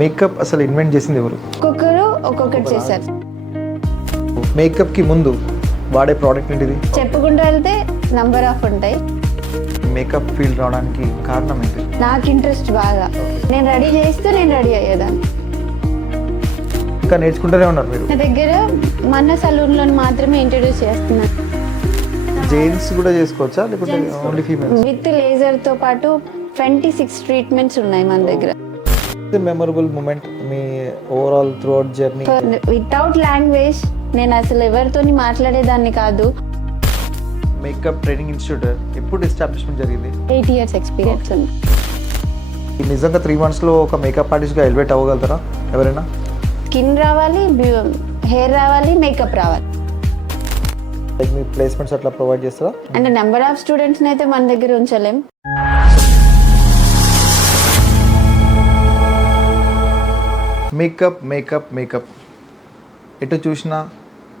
Makeup అసలు invent చేసింది ఎవరు? ఒక్కొక్కరు ఒక్కొక్కటి చేశారు. మేకప్కి ముందు వాడే ప్రోడక్ట్ ఏంటిది? చెప్పుకుంటూ వెళ్తే నంబర్ ఆఫ్ ఉంటాయి. మేకప్ ఫీల్డ్ రావడానికి కారణం ఏంటి? నాకు ఇంట్రెస్ట్ బాగా, నేను రెడీ చేస్తే నేను రెడీ అయ్యేదాన్ని. ఇంకా నేర్చుకుంటూనే ఉన్నారు మీరు? నా దగ్గర మన సలూన్లో మాత్రమే ఇంట్రడ్యూస్ చేస్తున్నాను. జెంట్స్ కూడా చేసుకోవచ్చా లేకపోతే ఓన్లీ ఫీమేల్స్? విత్ లేజర్తో పాటు 26 ట్రీట్మెంట్స్ ఉన్నాయి మన దగ్గర. మెమరబుల్ మూమెంట్ మీ overall throughout journey? Without language నేను అసలు ఎవరితోని మాట్లాడేదాన్ని కాదు. మేకప్ ట్రైనింగ్ ఇన్స్టిట్యూట్ ఎప్పుడు ఎస్టాబ్లిష్మెంట్ జరిగింది? 8 years ఎక్స్పీరియన్స్ ఉంది. నిజంగా 3 monthsలో ఒక మేకప్ ఆర్టిస్ట్గా ఎలివేట్ అవ్వగలుగుతారా ఎవరైనా? స్కిన్ రావాలి, హెయిర్ రావాలి, మేకప్ రావాలి. లైక్ మీ ప్లేస్మెంట్స్ అట్లా ప్రొవైడ్ చేస్తారా? అంటే నెంబర్ ఆఫ్ స్టూడెంట్స్ని అయితే మన దగ్గర ఉంచలేం. మేకప్ మేకప్ మేకప్ ఎటు చూసినా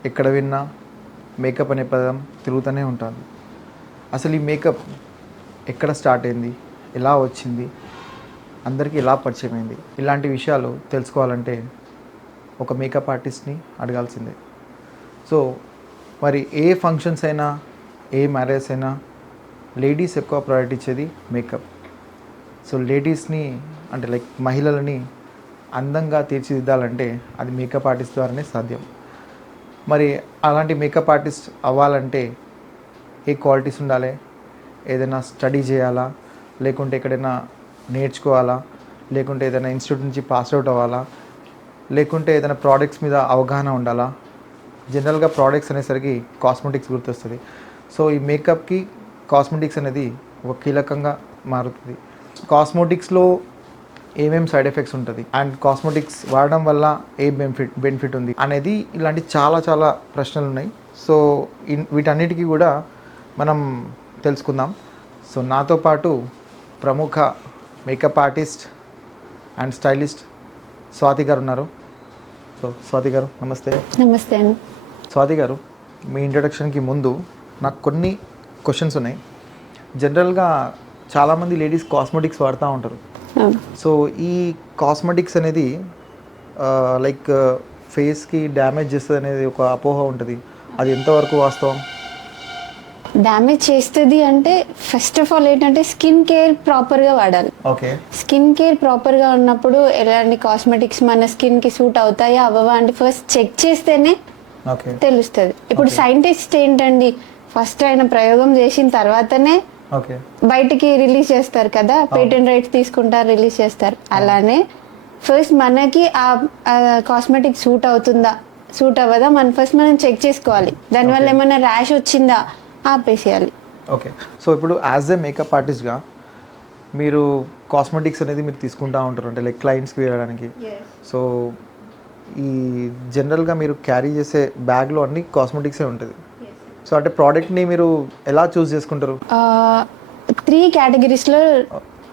ఎక్కడ విన్నా మేకప్ అనే పదం తిరుగుతూనే ఉంటుంది. అసలు ఈ మేకప్ ఎక్కడ స్టార్ట్ అయింది, ఎలా వచ్చింది, అందరికీ ఎలా పరిచయం అయింది, ఇలాంటి విషయాలు తెలుసుకోవాలంటే ఒక మేకప్ ఆర్టిస్ట్ని అడగాల్సిందే. సో మరి ఏ ఫంక్షన్స్ అయినా ఏ మ్యారేజ్ అయినా లేడీస్ ఎక్కువ ప్రయారిటీ ఇచ్చేది మేకప్. సో లేడీస్ని అంటే లైక్ మహిళలని అందంగా తీర్చిదిద్దాలంటే అది మేకప్ ఆర్టిస్ట్ ద్వారానే సాధ్యం. మరి అలాంటి మేకప్ ఆర్టిస్ట్ అవ్వాలంటే ఏ క్వాలిటీస్ ఉండాలి? ఏదైనా స్టడీ చేయాలా, లేకుంటే ఎక్కడైనా నేర్చుకోవాలా, లేకుంటే ఏదైనా ఇన్స్టిట్యూట్ నుంచి పాస్ అవుట్ అవ్వాలా, లేకుంటే ఏదైనా ప్రోడక్ట్స్ మీద అవగాహన ఉండాలా? జనరల్గా ప్రోడక్ట్స్ అనేసరికి కాస్మెటిక్స్ గుర్తొస్తుంది. సో ఈ మేకప్కి కాస్మెటిక్స్ అనేది ఒక కీలకంగా మారుతుంది. కాస్మెటిక్స్లో ఏమేమి సైడ్ ఎఫెక్ట్స్ ఉంటుంది అండ్ కాస్మెటిక్స్ వాడడం వల్ల ఏ బెనిఫిట్ ఉంది అనేది ఇలాంటి చాలా ప్రశ్నలు ఉన్నాయి. సో వీటన్నిటికీ కూడా మనం తెలుసుకుందాం. సో నాతో పాటు ప్రముఖ makeup artist and stylist Swathi గారు ఉన్నారు. సో స్వాతి గారు నమస్తే. నమస్తే అండి. స్వాతి గారు, మీ ఇంట్రడక్షన్కి ముందు నాకు కొన్ని క్వశ్చన్స్ ఉన్నాయి. జనరల్గా చాలామంది లేడీస్ కాస్మెటిక్స్ వాడుతూ ఉంటారు. సో ఈ కాస్మెటిక్స్ అనేది లైక్ ఫేస్కి డ్యామేజ్ చేస్తుంది అనేది ఒక అపోహ ఉంటుంది. అది ఎంతవరకు వాస్తవం? డ్యామేజ్ చేస్తుంది అంటే ఫస్ట్ ఆఫ్ ఆల్ ఏంటంటే స్కిన్ కేర్ ప్రాపర్గా వాడాలి. ఓకే. స్కిన్ కేర్ ప్రాపర్గా ఉన్నప్పుడు ఎలాంటి కాస్మెటిక్స్ మన స్కిన్కి సూట్ అవుతాయా అవ్వవా అంటే ఫస్ట్ చెక్ చేస్తేనే తెలుస్తుంది. ఇప్పుడు సైంటిస్ట్ ఏంటండి ఫస్ట్ ఆయన ప్రయోగం చేసిన తర్వాతనే బయటికి రిలీజ్ చేస్తారు కదా, పేటెంట్ రైట్స్ తీసుకుంటారు, రిలీజ్ చేస్తారు. అలానే ఫస్ట్ మనకి ఆ కాస్మెటిక్ సూట్ అవుతుందా సూట్ అవ్వదా మనం చెక్ చేసుకోవాలి. దానివల్ల ఏమైనా ర్యాష్ వచ్చిందా ఆపేసేయాలి. ఓకే. సో ఇప్పుడు యాజ్ ఏ మేకప్ ఆర్టిస్ట్గా మీరు కాస్మెటిక్స్ అనేది మీరు తీసుకుంటూ ఉంటారు అంటే లైక్ క్లయింట్స్కి వేయడానికి. సో ఈ జనరల్గా మీరు క్యారీ చేసే బ్యాగ్లో అన్ని కాస్మెటిక్సే ఉంటుంది. సో అంటే ప్రోడక్ట్ని మీరు ఎలా చూస్ చేసుకుంటారు? 3 కేటగిరీస్లో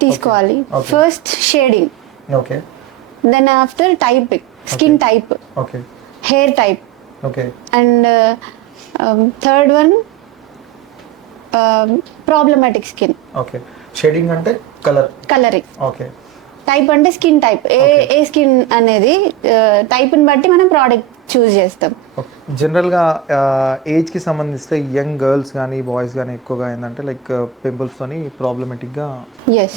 తీసుకోవాలి. First shading, okay, then after typing, skin type, okay, hair type, okay, and third one problematic skin. Okay. Shading అంటే కలరింగ్. ఓకే. టైప్ అంటే స్కిన్ టైప్, ఏ స్కిన్ అనేది టైప్ని బట్టి మనం ప్రోడక్ట్ చూస్ చేస్తాం. జనరల్గా ఏజ్కి సంబంధిస్తే యంగ్ గర్ల్స్ కానీ బాయ్స్ కానీ ఎక్కువగా ఏంటంటే లైక్ పింపుల్స్తోని ప్రాబ్లమేటిక్గా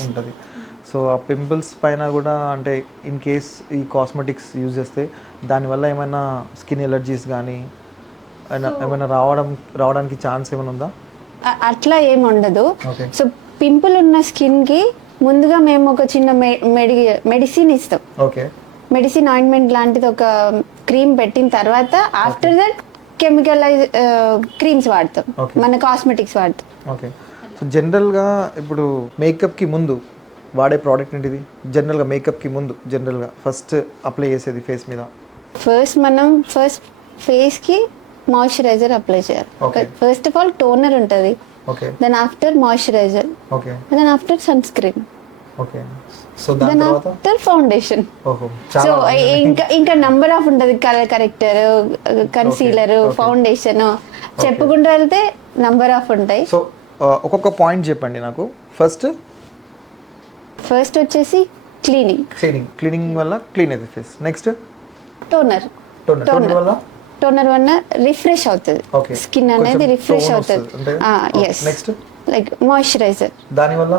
ఉంటుంది. సో ఆ పింపుల్స్ పైన కూడా అంటే ఇన్ కేస్ ఈ కాస్మెటిక్స్ యూజ్ చేస్తే దానివల్ల ఏమైనా స్కిన్ ఎలర్జీస్ కానీ ఏమైనా రావడానికి ఛాన్స్ ఏమైనా ఉందా? అట్లా ఏమి ఉండదు. సో పింపుల్ ఉన్న స్కిన్కి ముందుగా మేము ఒక చిన్న మెడిసిన్ ఇస్తాం. ఓకే. మెడిసిన్ ఆయింట్మెంట్ లాంటిది ఒక క్రీమ్ పెట్టిన తర్వాత ఆఫ్టర్ దట్ కెమికలైజ్ క్రీమ్స్ వాడతాం, మన కాస్మెటిక్స్ వాడతాం. ఓకే. సో జనరల్గా ఇప్పుడు మేకప్కి ముందు వాడే ప్రోడక్ట్ ఏంటిది? జనరల్గా మేకప్కి ముందు జనరల్గా ఫస్ట్ అప్లై చేసేది ఫేస్ మీద? మనం ఫేస్కి మాయిశ్చరైజర్ అప్లై చేయాలి. ఫస్ట్ ఆఫ్ ఆల్ టోనర్ ఉంటుంది, then after moisturiser, then after sunscreen, then after foundation. So ఇంకా నంబర్ ఆఫ్ ఉంటుంది, కలర్ కరెక్టర్, కన్సీలర్, ఫౌండేషన్, చెప్పుకుంటూ వెళ్తే నంబర్ ఆఫ్ ఉంటాయి. సో ఒక్కొక్క పాయింట్ చెప్పండి నాకు. ఫస్ట్ వచ్చేసి క్లీనింగ్ వల్ల క్లీన్ అవుతుంది ఫేస్. నెక్స్ట్ టోనర్ టోనర్ వల్ల రిఫ్రెష్ అవుతుంది Okay. స్కిన్ అనేది కొంచెం రిఫ్రెష్ tone అవుతుంది. వస్తుంది. అంటే ఎస్ నెక్స్ట్ లైక్ మాయిశ్చరైజర్ దాని వల్ల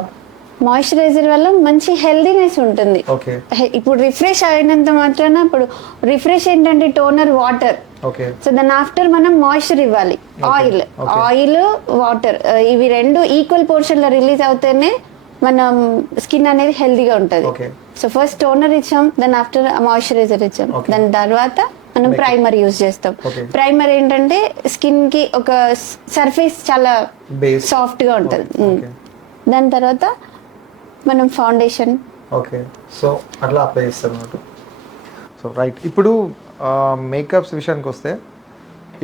వల్ల మంచి హెల్దీనెస్ ఉంటుంది. ఓకే ఇప్పుడు రిఫ్రెష్ అయినంత మాత్రాన ఇప్పుడు రిఫ్రెష్ ఏంటంటే టోనర్ వాటర్. ఓకే సో దాని ఆఫ్టర్ మనం మాయిశ్చర్ ఇవ్వాలి. ఆయిల్ వాటర్ ఇవి రెండు ఈక్వల్ పోర్షన్ లో రిలీజ్ అవుతేనే మనం స్కిన్ అనేది హెల్దీగా ఉంటుంది. ఓకే సో ఫస్ట్ టోనర్ ఇచ్చాం, దాని ఆఫ్టర్ మాయిశ్చరైజర్ ఇచ్చాం, Okay. దాని తర్వాత మనం ప్రైమర్ యూజ్ చేస్తాం. Okay. ప్రైమర్ ఏంటంటే స్కిన్ కి ఒక సర్ఫేస్ చాలా బేస్ సాఫ్ట్ గా ఉంటుంది. ఓకే దాని తర్వాత మనం ఫౌండేషన్. ఓకే సో అట్లా అప్లై చేస్తారు అన్నట్టు. సో రైట్, ఇప్పుడు మేకప్స్ విషయానికి వస్తే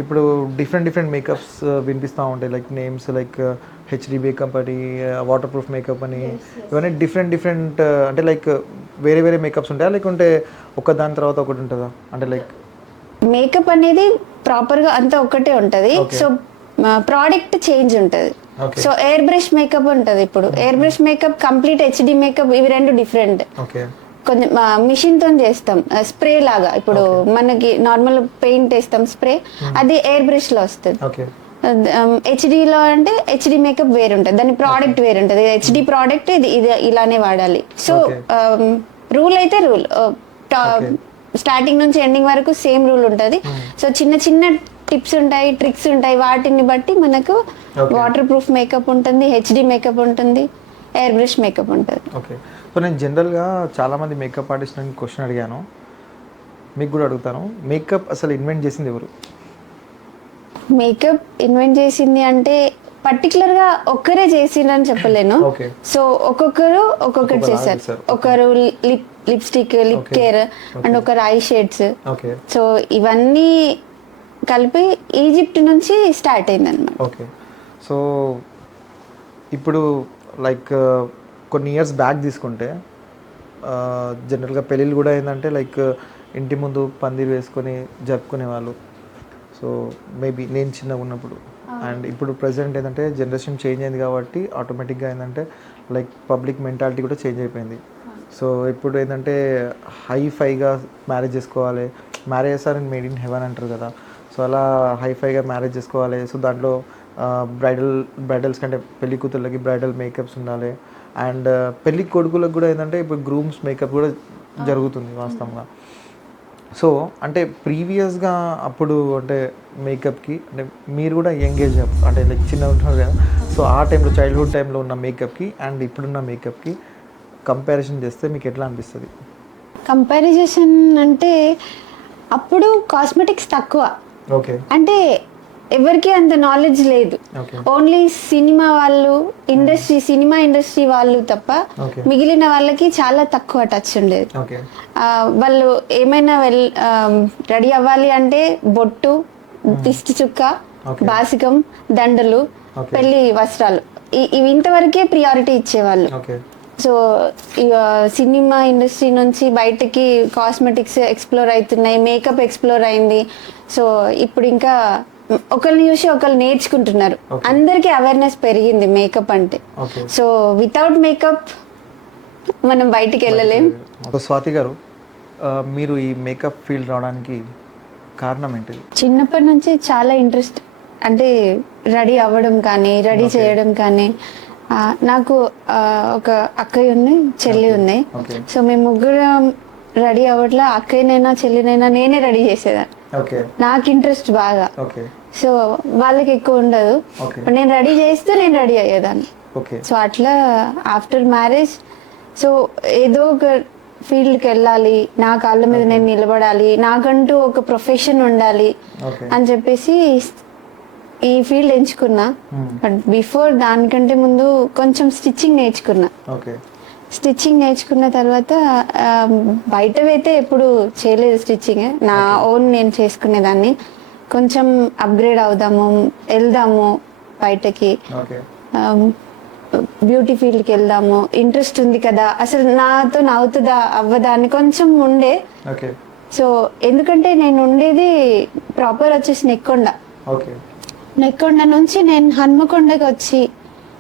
ఇప్పుడు డిఫరెంట్ మేకప్స్ వినిపిస్తూ ఉంటాయి. Like names like HD makeup అని, వాటర్ ప్రూఫ్ మేకప్ అని, ఇవన్నీ డిఫరెంట్ అంటే లైక్ వేరే మేకప్స్ ఉంటాయా లేకుంటే ఒక దాని తర్వాత ఒకటి ఉంటుందా? అంటే లైక్ మేకప్ అనేది ప్రాపర్ గా అంతా ఒకటే ఉంటది. Okay. సో ప్రోడక్ట్ చేంజ్ ఉంటది. Okay. So air brush makeup ఉంటది. ఇప్పుడు air brush makeup, complete HD makeup, ఇవి రెండు డిఫరెంట్. ఓకే కొంచెం మిషన్ తో చేస్తాం, స్ప్రే లాగా. ఇప్పుడు మనకి నార్మల్ పెయింట్ వేస్తాం స్ప్రే, అది ఎయిర్ బ్రష్ లో వస్తుంది. ఓకే హెచ్డిలో అంటే హెచ్డి మేకప్ వేరు ఉంటుంది, దాని ప్రోడక్ట్ వేరు ఉంటుంది. హెచ్డి ప్రోడక్ట్ ఇది ఇలానే వాడాలి. సో రూల్ అయితే రూల్ స్టార్టింగ్ నుంచి ఎండింగ్ వరకు సేమ్ రూల్ ఉంటుంది. సో చిన్న టిప్స్ ఉంటాయి, ట్రిక్స్ ఉంటాయి, వాటిని బట్టి మనకు వాటర్ ప్రూఫ్ మేకప్ ఉంటుంది, హెచ్డి మేకప్ ఉంటుంది, ఎయిర్ బ్రష్ మేకప్ ఉంటుంది. ఓకే సో నేను జనరల్గా చాలామంది మేకప్ ఆర్టిస్ట్ అని క్వశ్చన్ అడిగాను, మీకు కూడా అడుగుతాను. మేకప్ అసలు ఇన్వెంట్ చేసింది ఎవరు? మేకప్ ఇన్వెంట్ చేసింది అంటే పర్టికులర్ గా ఒక్కరే చేసిండ్రని చెప్పలేను. ఓకే సో ఒక్కొక్కరు ఒక్కొక్కటి చేశారు. చేశారు. ఒకరు lipstick, lip Okay. Care, and ఒకరు ఐ షేడ్స్. ఓకే సో ఇవన్నీ కలిపి ఈజిప్ట్ నుంచి స్టార్ట్ అయింది అనమాట. ఓకే సో ఇప్పుడు లైక్ కొన్ని ఇయర్స్ బ్యాక్ తీసుకుంటే జనరల్గా పెళ్ళిళ్ళు కూడా ఏంటంటే లైక్ ఇంటి ముందు పందిరి వేసుకొని జరుపుకునే వాళ్ళు. సో మేబీ నేను చిన్నగా ఉన్నప్పుడు అండ్ ఇప్పుడు ప్రజెంట్ ఏంటంటే జనరేషన్ చేంజ్ అయింది కాబట్టి ఆటోమేటిక్గా ఏంటంటే లైక్ పబ్లిక్ మెంటాలిటీ కూడా చేంజ్ అయిపోయింది. సో ఇప్పుడు ఏంటంటే హైఫైగా మ్యారేజ్ చేసుకోవాలి, marriages are made in heaven అంటారు కదా. సో అలా హైఫైగా మ్యారేజ్ చేసుకోవాలి. సో దాంట్లో బ్రైడల్స్ కంటే పెళ్లి కూతుర్లకి బ్రైడల్ మేకప్స్ ఉండాలి. అండ్ పెళ్లి కొడుకులకు కూడా ఏంటంటే ఇప్పుడు గ్రూమ్స్ మేకప్ కూడా జరుగుతుంది వాస్తవంగా. సో అంటే ప్రీవియస్గా అప్పుడు అంటే మేకప్కి అంటే మీరు కూడా యంగేజ్ అంటే లైక్ చిన్న ఉంటారు కదా. సో ఆ టైంలో చైల్డ్హుడ్ టైంలో ఉన్న మేకప్కి అండ్ ఇప్పుడున్న మేకప్కి కంపారిజన్ చేస్తే మీకు ఎట్లా అనిపిస్తుంది? కంపారిజన్ అంటే అప్పుడు కాస్మెటిక్స్ తక్కువ, ఓకే అంటే ఎవరికి అంత నాలెడ్జ్ లేదు. ఓకే ఓన్లీ సినిమా వాళ్ళు, సినిమా ఇండస్ట్రీ వాళ్ళు తప్ప Okay. మిగిలిన వాళ్ళకి చాలా తక్కువ టచ్ ఉండేది. ఓకే వాళ్ళు ఏమైనా రెడీ అవ్వాలి అంటే బొట్టు, దిష్టి చుక్క, Okay. బాసికం, దండలు, Okay. పెళ్లి వస్త్రాలు, ఇవి ఇంతవరకే ప్రియారిటీ ఇచ్చేవాళ్ళు. ఓకే సో ఇక సినిమా ఇండస్ట్రీ నుంచి బయటకి కాస్మెటిక్స్ ఎక్స్ప్లోర్ అవుతున్నాయి, మేకప్ ఎక్స్ప్లోర్ అయింది. సో ఇప్పుడు ఇంకా ఒకరిని చూసి ఒకరు నేర్చుకుంటున్నారు. Okay. అందరికీ అవేర్నెస్ పెరిగింది మేకప్ అంటే. ఓకే సో వితౌట్ మేకప్ మనం బయటికి వెళ్ళలేం. స్వాతి గారు, మీరు ఈ మేకప్ ఫీల్డ్ రావడానికి కారణం ఏంటిది? చిన్నప్పటి నుంచి చాలా ఇంట్రెస్ట్, అంటే రెడీ అవ్వడం కానీ, రెడీ Okay. చేయడం కానీ. నాకు ఒక అక్కయ్య ఉంది, చెల్లి ఉంది. Okay. సో మేము ముగ్గురం రెడీ అవ్వట్లా, అక్కయ్యనైనా చెల్లినైనా నేనే రెడీ చేసేదాన్ని. ఓకే నాకు ఇంట్రెస్ట్ బాగా. ఓకే సో వాళ్ళకి ఎక్కువ ఉండదు. Okay. నేను రెడీ చేస్తే నేను రెడీ అయ్యేదాన్ని. ఓకే సో అట్లా ఆఫ్టర్ మ్యారేజ్ సో ఏదో ఒక ఫీల్డ్కి వెళ్ళాలి, నా కాళ్ళ మీద నేను నిలబడాలి, నాకంటూ ఒక ప్రొఫెషన్ ఉండాలి ఓకే అని చెప్పేసి ఈ ఫీల్డ్ ఎంచుకున్నా. బట్ బిఫోర్ దానికంటే ముందు కొంచెం స్టిచ్చింగ్ నేర్చుకున్నా. ఓకే స్టిచ్చింగ్ నేర్చుకున్న తర్వాత బయటవైతే ఎప్పుడు చేయలేదు స్టిచ్చింగ్, నా ఓన్ నేను చేసుకునేదాన్ని. కొంచెం అప్గ్రేడ్ అవుదాము, వెళ్దాము బయటకి, ఓకే బ్యూటీ ఫీల్డ్కి వెళ్దాము, ఇంట్రెస్ట్ ఉంది కదా, అసలు నాతో అవుతుందా అవ్వదా అని కొంచెం ఉండే. ఓకే సో ఎందుకంటే నేను ఉండేది ప్రాపర్ వచ్చేసి నెక్కొండ. ఓకే నెక్కొండ నుంచి నేను హన్మకొండకి వచ్చి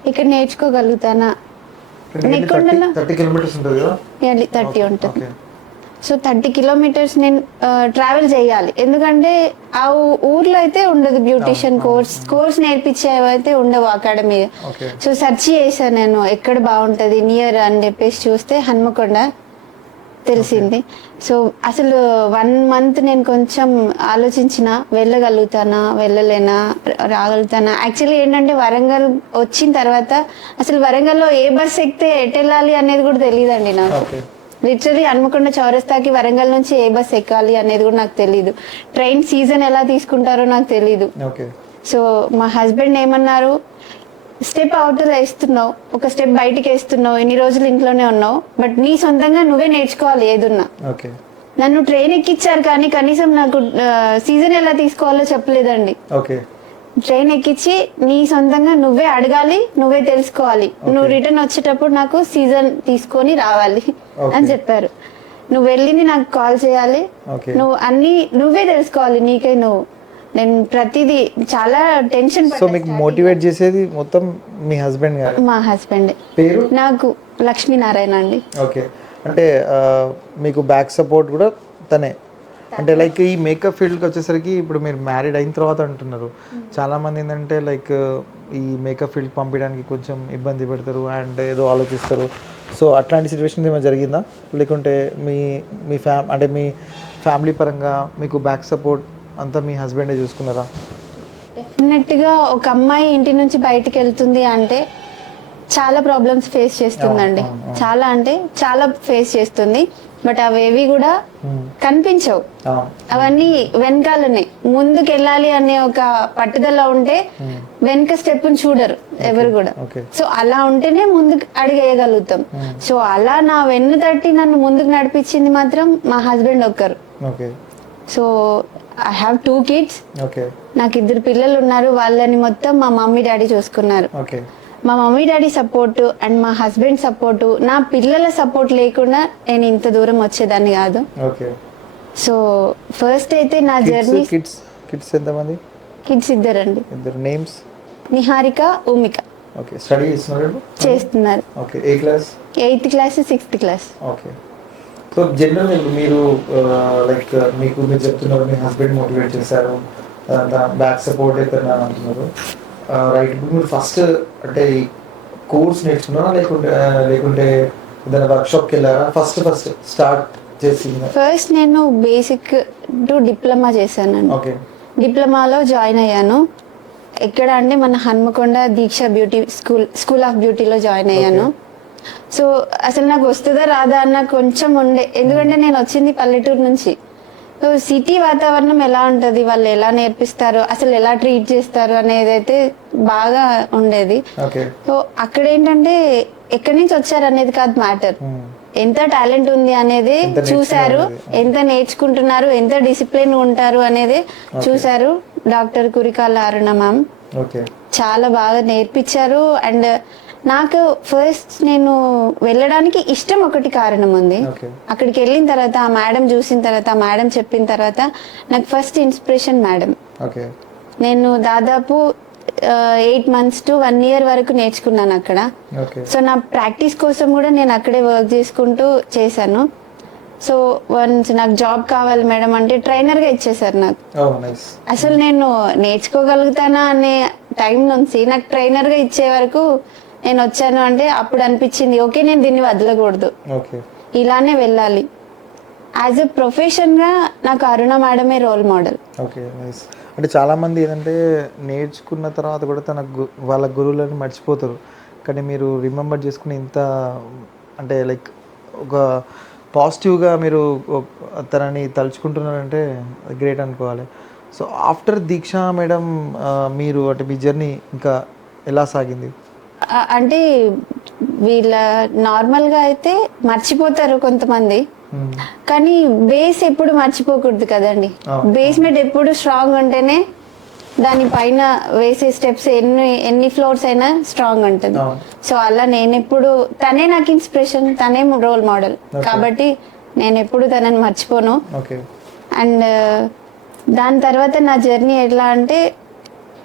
ఇక్కడ నేర్చుకోగలుగుతానా నెక్కొండలో 30 కిలోమీటర్స్ ఉంటుంది కదా? 30 ఉంటుంది. ఓకే. సో 30 కిలోమీటర్స్ నేను ట్రావెల్ చేయాలి, ఎందుకంటే ఆ ఊర్లో అయితే ఉండదు బ్యూటిషియన్ కోర్స్ నేర్పించేవి అయితే ఉండవు అకాడమీ. ఓకే. సో సెర్చ్ చేశాను నేను ఎక్కడ బాగుంటుంది నియర్ అని చెప్పేసి చూస్తే హన్మకొండ తెలిసింది. సో అసలు 1 మంత్ నేను కొంచెం ఆలోచించిన వెళ్ళగలుగుతానా వెళ్ళలేనా రాగలుగుతానా. యాక్చువల్లీ ఏంటంటే వరంగల్ వచ్చిన తర్వాత అసలు వరంగల్లో ఏ బస్ ఎక్కితే ఎటు వెళ్ళాలి అనేది కూడా తెలియదండి నాకు. ఓకే. లిటరలీ హన్మకొండ చౌరస్తాకి వరంగల్ నుంచి ఏ బస్ ఎక్కాలి అనేది కూడా నాకు తెలియదు. ట్రైన్ సీజన్ ఎలా తీసుకుంటారో నాకు తెలియదు. ఓకే. సో మా హస్బెండ్ ఏమన్నారు, స్టెప్ అవుట్ వేస్తున్నావు, ఒక స్టెప్ బయటికి వేస్తున్నావు, ఎన్ని రోజులు ఇంట్లోనే ఉన్నావు, బట్ నీ సొంతంగా నువ్వే నేర్చుకోవాలి ఏదున్నా. ఓకే. నన్ను ట్రైన్ ఎక్కిచ్చారు కానీ కనీసం నాకు సీజన్ ఎలా తీసుకోవాలో చెప్పలేదండి. ఓకే. ట్రైన్ ఎక్కించి నీ సొంతంగా నువ్వే అడగాలి, నువ్వే తెలుసుకోవాలి, నువ్వు రిటర్న్ వచ్చేటప్పుడు నాకు సీజన్ తీసుకొని రావాలి అని చెప్పారు. నువ్వు వెళ్ళింది నాకు కాల్ చేయాలి, నువ్వు అన్ని నువ్వే తెలుసుకోవాలి నీకే నువ్వు. నేను ప్రతిదీ చాలా టెన్షన్. సో మీకు మోటివేట్ చేసేది మొత్తం మీ హస్బెండ్ గారు? మా హస్బెండ్. పేరు? నాకు లక్ష్మీనారాయణ అండి. ఓకే. అంటే మీకు బ్యాక్ సపోర్ట్ కూడా తనే? అంటే లైక్ ఈ మేకప్ ఫీల్డ్కి వచ్చేసరికి ఇప్పుడు మీరు మ్యారీడ్ అయిన తర్వాత అంటున్నారు, చాలామంది ఏంటంటే లైక్ ఈ మేకప్ ఫీల్డ్ పంపించడానికి కొంచెం ఇబ్బంది పెడతారు అండ్ ఏదో ఆలోచిస్తారు. సో అట్లాంటి సిచ్యువేషన్ ఏమైనా జరిగిందా, లేకుంటే మీ మీ అంటే మీ ఫ్యామిలీ పరంగా మీకు బ్యాక్ సపోర్ట్ అంతా మీ హస్బెండే చూసుకున్నారా? డెఫినెట్గా ఒక అమ్మాయి ఇంటి నుంచి బయటకు వెళ్తుంది అంటే చాలా ప్రాబ్లమ్స్ ఫేస్ చేస్తుందండి. చాలా అంటే చాలా ఫేస్ చేస్తుంది. బట్ అవేవి కూడా కనిపించవు, అవన్నీ వెనకాలనే. ముందుకు వెళ్ళాలి అనే ఒక పట్టుదల ఉంటే వెనక స్టెప్ చూడరు ఎవరు కూడా. సో అలా ఉంటేనే ముందుకు అడిగేయగలుగుతాం. సో అలా నా వెన్ను తట్టి నన్ను ముందుకు నడిపించింది మాత్రం మా హస్బెండ్ ఒక్కరు. So I have 2 kids. నాకు 2 పిల్లలు ఉన్నారు. వాళ్ళని మొత్తం మా మమ్మీ డాడీ చూసుకున్నారు. మా మమ్మీ డాడీ సపోర్ట్ అండ్ మా హస్బెండ్ సపోర్ట్, నా పిల్లల సపోర్ట్ లేకుండా నేను ఇంత దూరం వచ్చేదాన్ని కాదు. సో ఫస్ట్ అయితే నా జర్నీ. కిడ్స్ ఎంతమంది? కిడ్స్ 2 అండి. 2 names? Niharika, Umika. Okay. Study చేస్తున్నారు. ఓకే. ఏ class? 8th class 6th class. Okay. So general మీరు లైక్ మీకు మీరు చెప్తున్నారు మీ హస్బెండ్ మోటివేట్ చేశారు, బ్యాక్ సపోర్ట్ అయితే అంటున్నారు, రైట్. ఇప్పుడు మీరు ఫస్ట్ అంటే కోర్స్ నేర్చుకున్నారా, లేకుంటే ఏదైనా వర్క్షాప్కి వెళ్ళారా? ఫస్ట్ స్టార్ట్ చేసింది? ఫస్ట్ నేను బేసిక్ టు డిప్లొమా చేశానండి. ఓకే. డిప్లొమాలో జాయిన్ అయ్యాను. ఎక్కడ అంటే మన హన్మకొండ దీక్ష బ్యూటీ స్కూల్ ఆఫ్ బ్యూటీలో జాయిన్ అయ్యాను. సో అసలు నాకు వస్తుందా రాదా అన్న కొంచెం ఉండే, ఎందుకంటే నేను వచ్చింది పల్లెటూరు నుంచి. సో సిటీ వాతావరణం ఎలా ఉంటుంది, వాళ్ళు ఎలా నేర్పిస్తారు, అసలు ఎలా ట్రీట్ చేస్తారు అనేది అయితే బాగా ఉండేది. సో అక్కడ ఏంటంటే ఎక్కడి నుంచి వచ్చారు అనేది కాదు మ్యాటర్, ఎంత టాలెంట్ ఉంది అనేది చూశారు, ఎంత నేర్చుకుంటున్నారు, ఎంత డిసిప్లిన్ ఉంటారు అనేది చూశారు. డాక్టర్ కురికాల అరుణ మ్యామ్ చాలా బాగా నేర్పించారు. అండ్ నాకు ఫస్ట్ నేను వెళ్ళడానికి ఇష్టం ఒకటి కారణం ఉంది. అక్కడికి వెళ్ళిన తర్వాత ఆ మేడం చూసిన తర్వాత, ఆ మేడం చెప్పిన తర్వాత నాకు ఫస్ట్ ఇన్స్పిరేషన్ మేడం. నేను దాదాపు 8 months to 1 year వరకు నేర్చుకున్నాను అక్కడ. సో నా ప్రాక్టీస్ కోసం కూడా నేను అక్కడే వర్క్ చేసుకుంటూ చేశాను. సో వన్స్ నాకు జాబ్ కావాలి మేడం అంటే ట్రైనర్గా ఇచ్చేసారు నాకు. అసలు నేను నేర్చుకోగలుగుతానా అనే టైం నుంచి నాకు ట్రైనర్గా ఇచ్చే వరకు నేను వచ్చాను. అంటే అప్పుడు అనిపించింది ఓకే నేను దీన్ని వదలకూడదు, ఇలానే వెళ్ళాలి. యాజ్ ఎ ప్రొఫెషన్గా నాకు అరుణ మేడమే రోల్ మోడల్. అంటే చాలామంది ఏంటంటే నేర్చుకున్న తర్వాత కూడా వాళ్ళ గురువులను మర్చిపోతారు, కానీ మీరు రిమెంబర్ చేసుకుని ఇంత అంటే లైక్ ఒక పాజిటివ్గా మీరు తనని తలుచుకుంటున్నారంటే గ్రేట్ అనుకోవాలి. సో ఆఫ్టర్ దీక్ష మేడం మీరు అంటే మీ జర్నీ ఇంకా ఎలా సాగింది? అంటే వీళ్ళ నార్మల్గా అయితే మర్చిపోతారు కొంతమంది, కానీ బేస్ ఎప్పుడు మర్చిపోకూడదు కదండి. బేస్మెంట్ ఎప్పుడు స్ట్రాంగ్ ఉంటేనే దానిపైన వేసే స్టెప్స్ ఎన్ని ఫ్లోర్స్ అయినా స్ట్రాంగ్ ఉంటుంది. సో అలా నేను ఎప్పుడు తనే నాకు ఇన్స్పిరేషన్, తనే రోల్ మోడల్ కాబట్టి నేను ఎప్పుడు తనని మర్చిపోను. అండ్ దాని తర్వాత నా జర్నీ ఎట్లా అంటే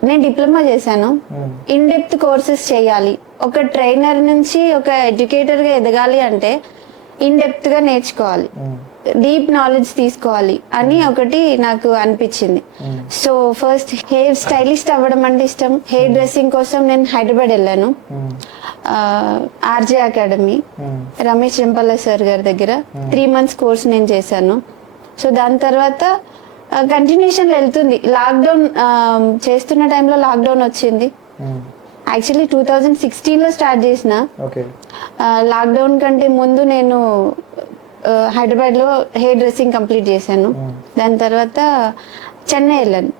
నేను డిప్లొమా చేశాను. ఇన్ డెప్త్ కోర్సెస్ చేయాలి, ఒక ట్రైనర్ నుంచి ఒక ఎడ్యుకేటర్ గా ఎదగాలి అంటే ఇన్ డెప్త్ గా నేర్చుకోవాలి, డీప్ నాలెడ్జ్ తీసుకోవాలి అని ఒకటి నాకు అనిపించింది. సో ఫస్ట్ హెయిర్ స్టైలిస్ట్ అవ్వడం అంటే ఇష్టం. హెయిర్ డ్రెస్సింగ్ కోసం నేను హైదరాబాద్ వెళ్ళాను, RJ academy, Ramesh Jampala sir గారి దగ్గర 3 months కోర్స్ నేను చేశాను. సో దాని తర్వాత కంటిన్యూషన్ వెళ్తుంది. లాక్డౌన్ చేస్తున్న టైంలో లాక్డౌన్ వచ్చింది. యాక్చువల్లీ 2016లో స్టార్ట్ చేసిన. లాక్డౌన్ కంటే ముందు నేను హైదరాబాద్ లో హెయిర్ డ్రెస్సింగ్ కంప్లీట్ చేశాను. దాని తర్వాత చెన్నై వెళ్ళాను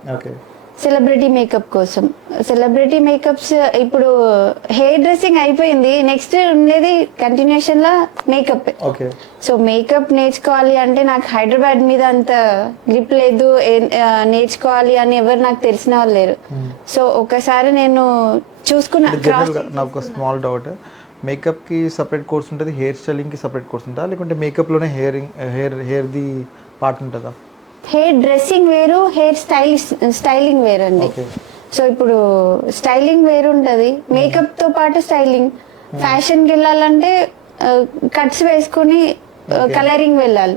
సెలబ్రిటీ మేకప్ కోసం. సెలబ్రిటీ మేకప్స్ ఇప్పుడు హెయిర్ డ్రెస్సింగ్ అయిపోయింది, నెక్స్ట్ ఉండేది కంటిన్యూషన్ లా మేకప్. సో మేకప్ నేర్చుకోవాలి అంటే నాకు హైదరాబాద్ మీద అంత గ్రిప్ లేదు, నేర్చుకోవాలి అని ఎవరు నాకు తెలిసిన వాళ్ళు లేరు. సో ఒకసారి నేను చూసుకున్నా. నాకు స్మాల్ డౌట్, మేకప్ కి సపరేట్ కోర్స్ ఉంటుంది, హెయిర్ స్టైలింగ్ కి సపరేట్ కోర్స్ ఉంటుందా, లేకుంటే మేకప్ లోనే హెయిర్ ది పార్ట్ ఉంటుందా? హెయిర్ డ్రెస్సింగ్ వేరు, హెయిర్ స్టైలింగ్ వేరు అండి. సో ఇప్పుడు స్టైలింగ్ వేరు ఉంటది, మేకప్ తో పాటు స్టైలింగ్. ఫ్యాషన్ కి వెళ్ళాలంటే కట్స్ వేసుకుని కలరింగ్ వెళ్ళాలి,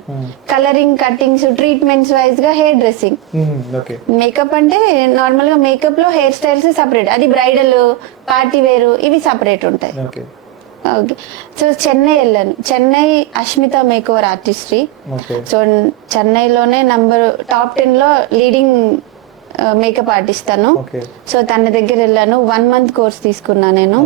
కలరింగ్, కట్టింగ్స్, ట్రీట్మెంట్స్ వైజ్ గా హెయిర్ డ్రెస్సింగ్. మేకప్ అంటే నార్మల్ గా మేకప్ లో హెయిర్ స్టైల్స్ సపరేట్, అది బ్రైడల్, పార్టీ వేరు, ఇవి సపరేట్ ఉంటాయి. ఓకే, సో చెన్నై వెళ్ళాను. Chennai Ashmita makeover artistry. So చెన్నైలోనే టాప్ 10 లో లీడింగ్ మేకప్ ఆర్టిస్ట్ తను. సో తన దగ్గర వెళ్ళాను, 1 month కోర్స్ తీసుకున్నా నేను.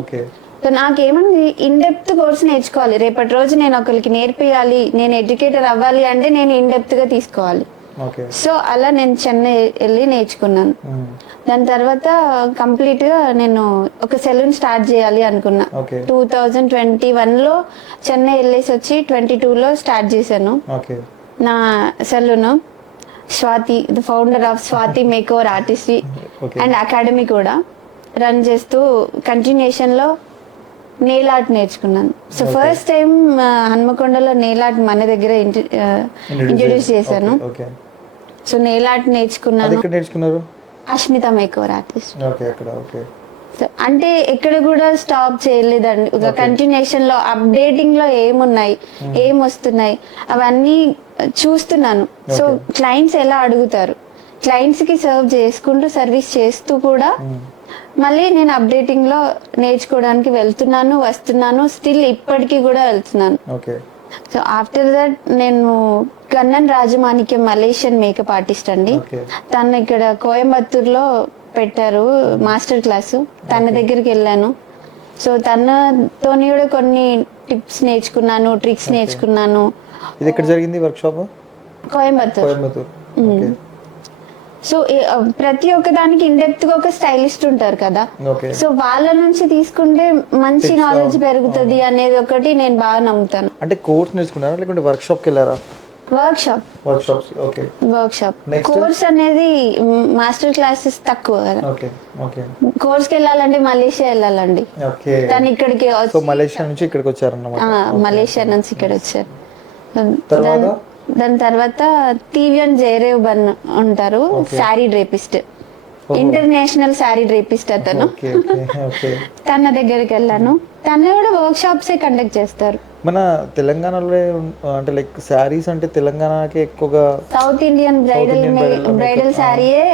సో నాకేమని ఇన్ డెప్త్ కోర్స్ నేర్చుకోవాలి, రేపటి రోజు నేను ఒకరికి నేర్పియాలి, నేను ఎడ్యుకేటర్ అవ్వాలి అంటే నేను ఇన్ డెప్త్ గా తీసుకోవాలి. సో అలా నేను చెన్నై వెళ్ళి నేర్చుకున్నాను. దాని తర్వాత కంప్లీట్ గా నేను ఒక సెలూన్ స్టార్ట్ చేయాలి అనుకున్నా. 2021లో చెన్నై వెళ్ళేసి వచ్చి 22లో స్టార్ట్ చేశాను నా salon. Swathi, the founder of Swathi makeover artistry and academy కూడా రన్ చేస్తూ కంటిన్యూషన్ లో నెయిల్ ఆర్ట్ నేర్చుకున్నాను. సో ఫస్ట్ టైం హన్మకొండలో నెయిల్ ఆర్ట్ మన దగ్గర ఇంట్రడ్యూస్ చేశాను. సో నెయిల్ ఆర్ట్ నేర్చుకున్నాను, అష్మిత మేకోవర్ ఆర్టిస్ట్. సో అంటే ఎక్కడ కూడా స్టాప్ చేయలేదండి, ఒక కంటిన్యూషన్ లో అప్డేటింగ్ లో ఏమున్నాయి, ఏం వస్తున్నాయి అవన్నీ చూస్తున్నాను. సో క్లయింట్స్ ఎలా అడుగుతారు, క్లయింట్స్ కి సర్వ్ చేసుకుంటూ సర్వీస్ చేస్తూ కూడా మళ్ళీ నేను అప్డేటింగ్ లో నేర్చుకోవడానికి వెళ్తున్నాను, వస్తున్నాను, స్టిల్ ఇప్పటికీ కూడా వెళ్తున్నాను. సో ఆఫ్టర్ దట్ నేను Kannan Rajamanikyam Malaysian makeup artist అండి. తను ఇక్కడ కోయంబత్తూర్లో పెట్టారు మాస్టర్ క్లాసు, తన దగ్గరికి వెళ్ళాను. సో తనతోని కూడా కొన్ని టిప్స్ నేర్చుకున్నాను, ట్రిక్స్ నేర్చుకున్నాను. ఇది ఎక్కడ జరిగింది వర్క్ షాప్? కోయంబత్తూర్. సో ప్రతి ఒక్క దానికి ఇన్ డెప్త్ గా ఒక స్టైలిస్ట్ ఉంటారు కదా, సో వాళ్ళ నుంచి తీసుకుంటే మంచి నాలెడ్జ్ పెరుగుతుంది అనేది ఒకటి నేను బాగా నమ్ముతాను. అంటే కోర్స్ నేర్చుకున్నారా లేకుంటే వర్క్ షాప్ కి వెళ్ళారా? Work shop. కోర్స్ అనేది మాస్టర్ క్లాసెస్ తక్కువ కదా, కోర్స్ కి వెళ్ళాలంటే మలేషియా వెళ్ళాలండి. తను ఇక్కడికి మలేషియా నుంచి ఇక్కడికి వచ్చారన్నమాట. మలేషియా నుంచి ఇక్కడ వచ్చారు. దాని తర్వాత తీవ్యన్ జయరేవ్ బన్ ఉంటారు, శారీ డ్రేపిస్ట్, ఇంటర్నేషనల్ శారీ డ్రేపిస్ట్ అతను. తన దగ్గరికి వెళ్ళాను, తను కూడా వర్క్ షాప్స్ కండక్ట్ చేస్తారు. మన తెలంగాణలో అంటే లైక్ శారీస్ అంటే తెలంగాణకి ఎక్కువగా సౌత్ ఇండియన్ బ్రైడల్ శారీయే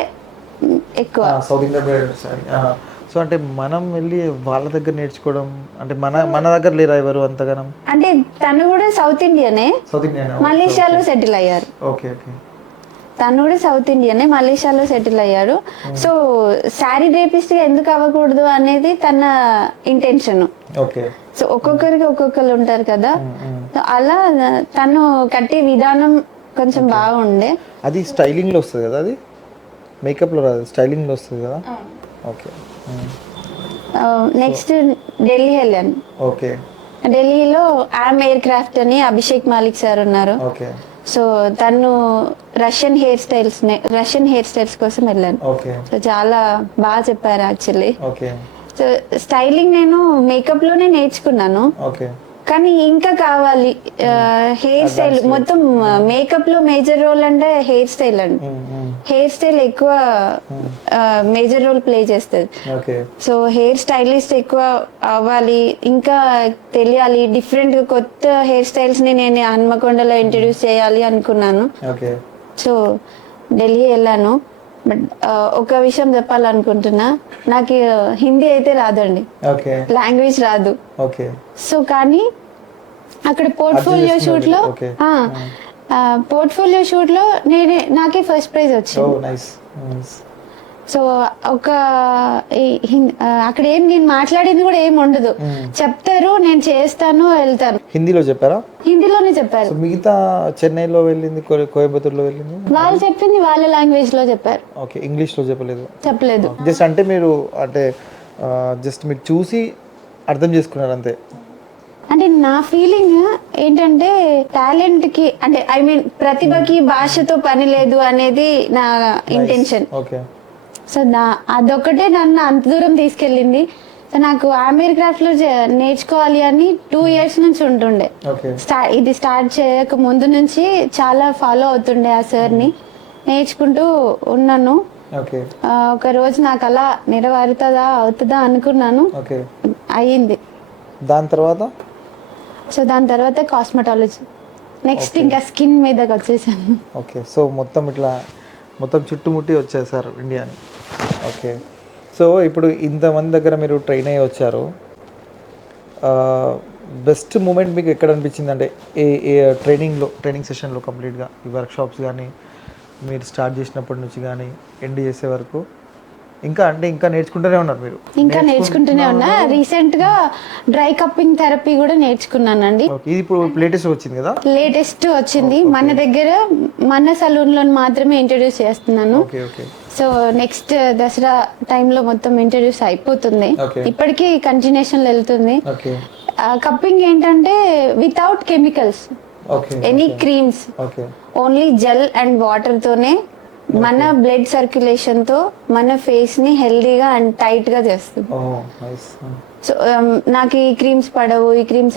ఎక్కువ. South Indian bridal sari. So అంటే మనం వెళ్ళి వాళ్ళ దగ్గర నేర్చుకోవడం అంటే మన దగ్గర లేరా ఎవరు అంతగానం? అంటే తను కూడా సౌత్ ఇండియనే, మలేషియాలో సెటిల్ అయ్యారు. తను కూడా సౌత్ ఇండియనే, మలేషియాలో సెటిల్ అయ్యాడు. సో శారీ డ్రేపిస్ట్ ఎందుకు అవ్వకూడదు అనేది తన ఇంటెన్షన్. సో ఒక్కొక్కరికి ఒక్కొక్కరు ఉంటారు కదా, అలా తను కట్టే విధానం కొంచెం బాగుండే. అది స్టైలింగ్ లో వస్తుంది కదా, అది మేకప్ లో రాదు, స్టైలింగ్ లో వస్తుంది కదా. ఓకే. నెక్స్ట్ ఢిల్లీ వెళ్ళాను. ఢిల్లీలో ఆమ్ ఎయిర్ క్రాఫ్ట్ అని అభిషేక్ మాలిక్ సార్ ఉన్నారు. సో తను రష్యన్ హెయిర్ స్టైల్స్ కోసం వెళ్ళాను. సో చాలా బాగా చెప్పారు యాక్చువల్లీ. సో స్టైలింగ్ నేను మేకప్ లోనే నేర్చుకున్నాను, కానీ ఇంకా కావాలి హెయిర్ స్టైల్. మొత్తం మేకప్ లో మేజర్ రోల్ అంటే హెయిర్ స్టైల్ అండి. హెయిర్ స్టైల్ ఎక్కువ మేజర్ రోల్ ప్లే చేస్తుంది. ఓకే సో హెయిర్ స్టైలిస్ట్ ఎక్కువ అవ్వాలి, ఇంకా తెలియాలి, డిఫరెంట్ కొత్త హెయిర్ స్టైల్స్ ని నేను హన్మకొండలో ఇంట్రడ్యూస్ చేయాలి అనుకున్నాను. ఓకే సో ఢిల్లీ వెళ్ళాను. బట్ ఒక విషయం చెప్పాలనుకుంటున్నా, నాకు హిందీ అయితే రాదండి, ఓకే లాంగ్వేజ్ రాదు. ఓకే సో కానీ అక్కడ పోర్ట్ఫోలియో షూట్ లో Okay. పోర్ట్ఫోలియో షూట్ లో నాకే ఫస్ట్ ప్రైజ్ ఓ వచ్చింది. Nice nice. సో ఒక అక్కడ ఏం నేను మాట్లాడింది కూడా ఏం ఉండదు, చెప్తారు, నేను చేస్తాను, వెళ్తాను. హిందీలో చెప్పారా? హిందీలోనే చెప్పారు. సో మిగతా చెన్నైలో వెళ్ళింది, కోయంబత్తూర్లో వెళ్ళింది, వాళ్ళు చెప్పింది వాళ్ళ లాంగ్వేజ్ లో చెప్పారు. ఓకే ఇంగ్లీష్లో చెప్పలేదు. చెప్పలేదు. జస్ట్ అంటే మీరు అంటే జస్ట్ మీరు చూసి అర్థం చేసుకున్నారు అంతే. అంటే నా ఫీలింగ్ ఏంటంటే టాలెంట్ కి అంటే ఐ మీన్ ప్రతిభకి భాషతో పని లేదు అనేది నా ఇంటెన్షన్. ఓకే సో అదొకటే నన్ను అంత దూరం తీసుకెళ్ళింది. సో నాకు ఆమెర్ క్రాఫ్ట్ లో నేర్చుకోవాలి అని 2 years నుంచి ఉంటుండే. ఓకే ఇది స్టార్ట్ చేయక ముందు నుంచి చాలా ఫాలో అవుతుండే ఆ సార్ని, నేర్చుకుంటూ ఉన్నాను. ఓకే ఒక రోజు నాకు అలా అవుతుందా అనుకున్నాను, ఓకే అయ్యింది. దాని తర్వాత సో దాని తర్వాత కాస్మెటాలజీ, నెక్స్ట్ ఇంకా స్కిన్ మీదకి వచ్చేసాను. ఓకే సో మొత్తం చుట్టుముట్టి వచ్చేసారు ఇండియాని. ఓకే సో ఇప్పుడు ఇంతమంది దగ్గర మీరు ట్రైన్ అయ్యి వచ్చారు, బెస్ట్ మూమెంట్ మీకు ఎక్కడ అనిపించింది? అంటే ఏ ట్రైనింగ్ సెషన్లో కంప్లీట్గా ఈ వర్క్షాప్స్ కానీ మీరు స్టార్ట్ చేసినప్పటి నుంచి కానీ ఎండ్ చేసే వరకు ఇంకా నేర్చుకుంటూనే ఉన్నారు మీరు? ఇంకా నేర్చుకుంటూనే ఉన్నా. రీసెంట్ గా డ్రై కప్పింగ్ థెరపీ కూడా నేర్చుకున్నానండి. ఇది ఇప్పుడు లేటెస్ట్ వచ్చింది కదా? లేటెస్ట్ వచ్చింది మన దగ్గర, మన సలూన్ లో మాత్రమే ఇంట్రడ్యూస్ చేస్తున్నాను. Okay okay so next Dasara టైంలో మొత్తం ఇంట్రడ్యూస్ అయిపోతుంది. Okay. ఇప్పటికీ కంటిన్యూషన్ వెళ్తుంది. ఓకే కప్పింగ్ ఏంటంటే without chemicals, okay any creams, okay only gel and water తోనే మన బ్లడ్ సర్క్యులేషన్ తో మన ఫేస్ ని హెల్దీగా అండ్ టైట్ గా చేస్తుంది. Oh nice. సో నాకు ఈ క్రీమ్స్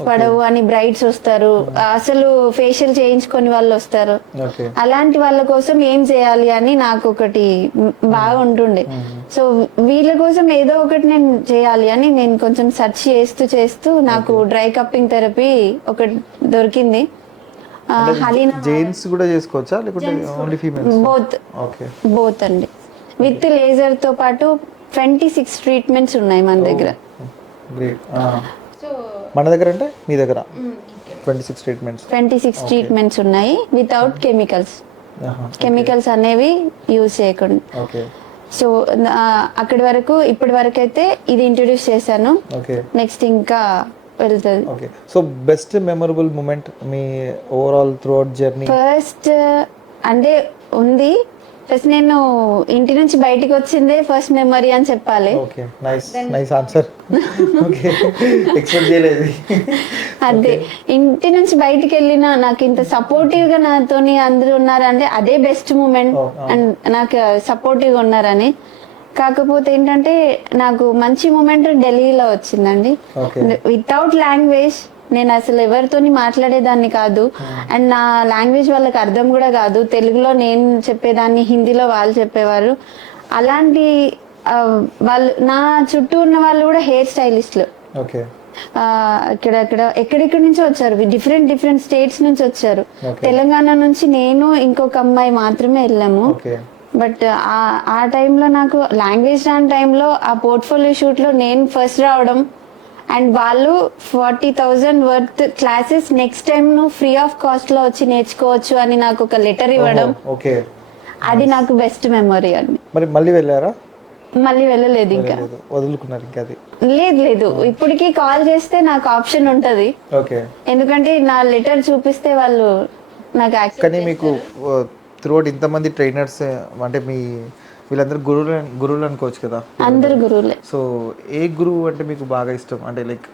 పడవు అని బ్రైడ్స్ వస్తారు, అసలు ఫేషియల్ చేయించుకొని వాళ్ళు వస్తారు. ఓకే అలాంటి వాళ్ళ కోసం ఏం చేయాలి అని నాకు ఒకటి బాగా ఉంటుండే. సో వీళ్ళ కోసం ఏదో ఒకటి నేను చేయాలి అని నేను కొంచెం సెర్చ్ చేస్తూ నాకు డ్రై కప్పింగ్ థెరపీ ఒకటి దొరికింది. జెంట్స్ కూడా చేసుకోవచ్చా లేకుంటే ఓన్లీ ఫీమేల్స్? బోత్ అండి. విత్ లేజర్ తో పాటు 26 ట్రీట్మెంట్స్ ఉన్నాయి మన దగ్గర. గ్రేట్. మన దగ్గర అంటే మీ దగ్గర 26 ట్రీట్మెంట్స్ ఉన్నాయి వితౌట్ కెమికల్స్ అనేవి యూజ్ చేయకుండా. ఓకే సో ఇప్పటి వరకు అయితే ఇది ఇంట్రొడ్యూస్ చేశాను. ఓకే నెక్స్ట్ ఇంకా వెళ్తుంది. Okay so best memorable moment మీ overall throughout journey? First అంటే ఉంది, ఫస్ట్ నేను ఇంటి నుంచి బయటికి వచ్చిందే ఫస్ట్ మెమరీ అని చెప్పాలి. Okay nice answer. Okay expect చేయలేదు. అదే ఇంటి నుంచి బయటికి వెళ్ళిన నాకు ఇంత సపోర్టివ్ గా నాతోని అందరూ ఉన్నారంటే అదే బెస్ట్ మూమెంట్. అండ్ నాకు సపోర్టివ్ గా ఉన్నారని. కాకపోతే ఏంటంటే నాకు మంచి మూమెంట్ ఢిల్లీలో వచ్చిందండి. వితౌట్ లాంగ్వేజ్ నేను అసలు ఎవరితోని మాట్లాడేదాన్ని కాదు, అండ్ నా లాంగ్వేజ్ వాళ్ళకి అర్థం కూడా కాదు. తెలుగులో నేను చెప్పేదాన్ని, హిందీలో వాళ్ళు చెప్పేవారు. అలాంటి వాళ్ళు నా చుట్టూ ఉన్న వాళ్ళు కూడా హెయిర్ స్టైలిస్టులు. ఎక్కడెక్కడి నుంచో వచ్చారు, డిఫరెంట్ స్టేట్స్ నుంచి వచ్చారు. తెలంగాణ నుంచి నేను ఇంకొక అమ్మాయి మాత్రమే వెళ్ళాము. బట్ ఆ టైంలో నాకు లాంగ్వేజ్ రాని టైంలో ఆ పోర్ట్ఫోలియో షూట్ లో నేను ఫస్ట్ రావడం, అండ్ వాళ్ళు 40,000 వర్త్ క్లాసెస్ నెక్స్ట్ టైం నువ్వు ఫ్రీ ఆఫ్ కాస్ట్ లో వచ్చి నేర్చుకోవచ్చు అని నాకు ఒక లెటర్ ఇవ్వడం, అది నాకు బెస్ట్ మెమరీ అండి. మరి మళ్ళీ వెళ్ళారా? మళ్ళీ వెళ్ళలేదు, ఇంకా వదులుకున్నారు. ఇంకా అది లేదు. ఇప్పటికీ కాల్ చేస్తే నాకు ఆప్షన్ ఉంటది, ఎందుకంటే నా లెటర్ చూపిస్తే వాళ్ళు నాకు కానీ మీకు త్రూఅవుట్ ఇంతమంది ట్రైనర్స్ అంటే వీళ్ళందరూ గురువులు అనుకోవచ్చు కదా? అందరు గురువులే. సో ఏ గురువు అంటే మీకు బాగా ఇష్టం? అంటే లైక్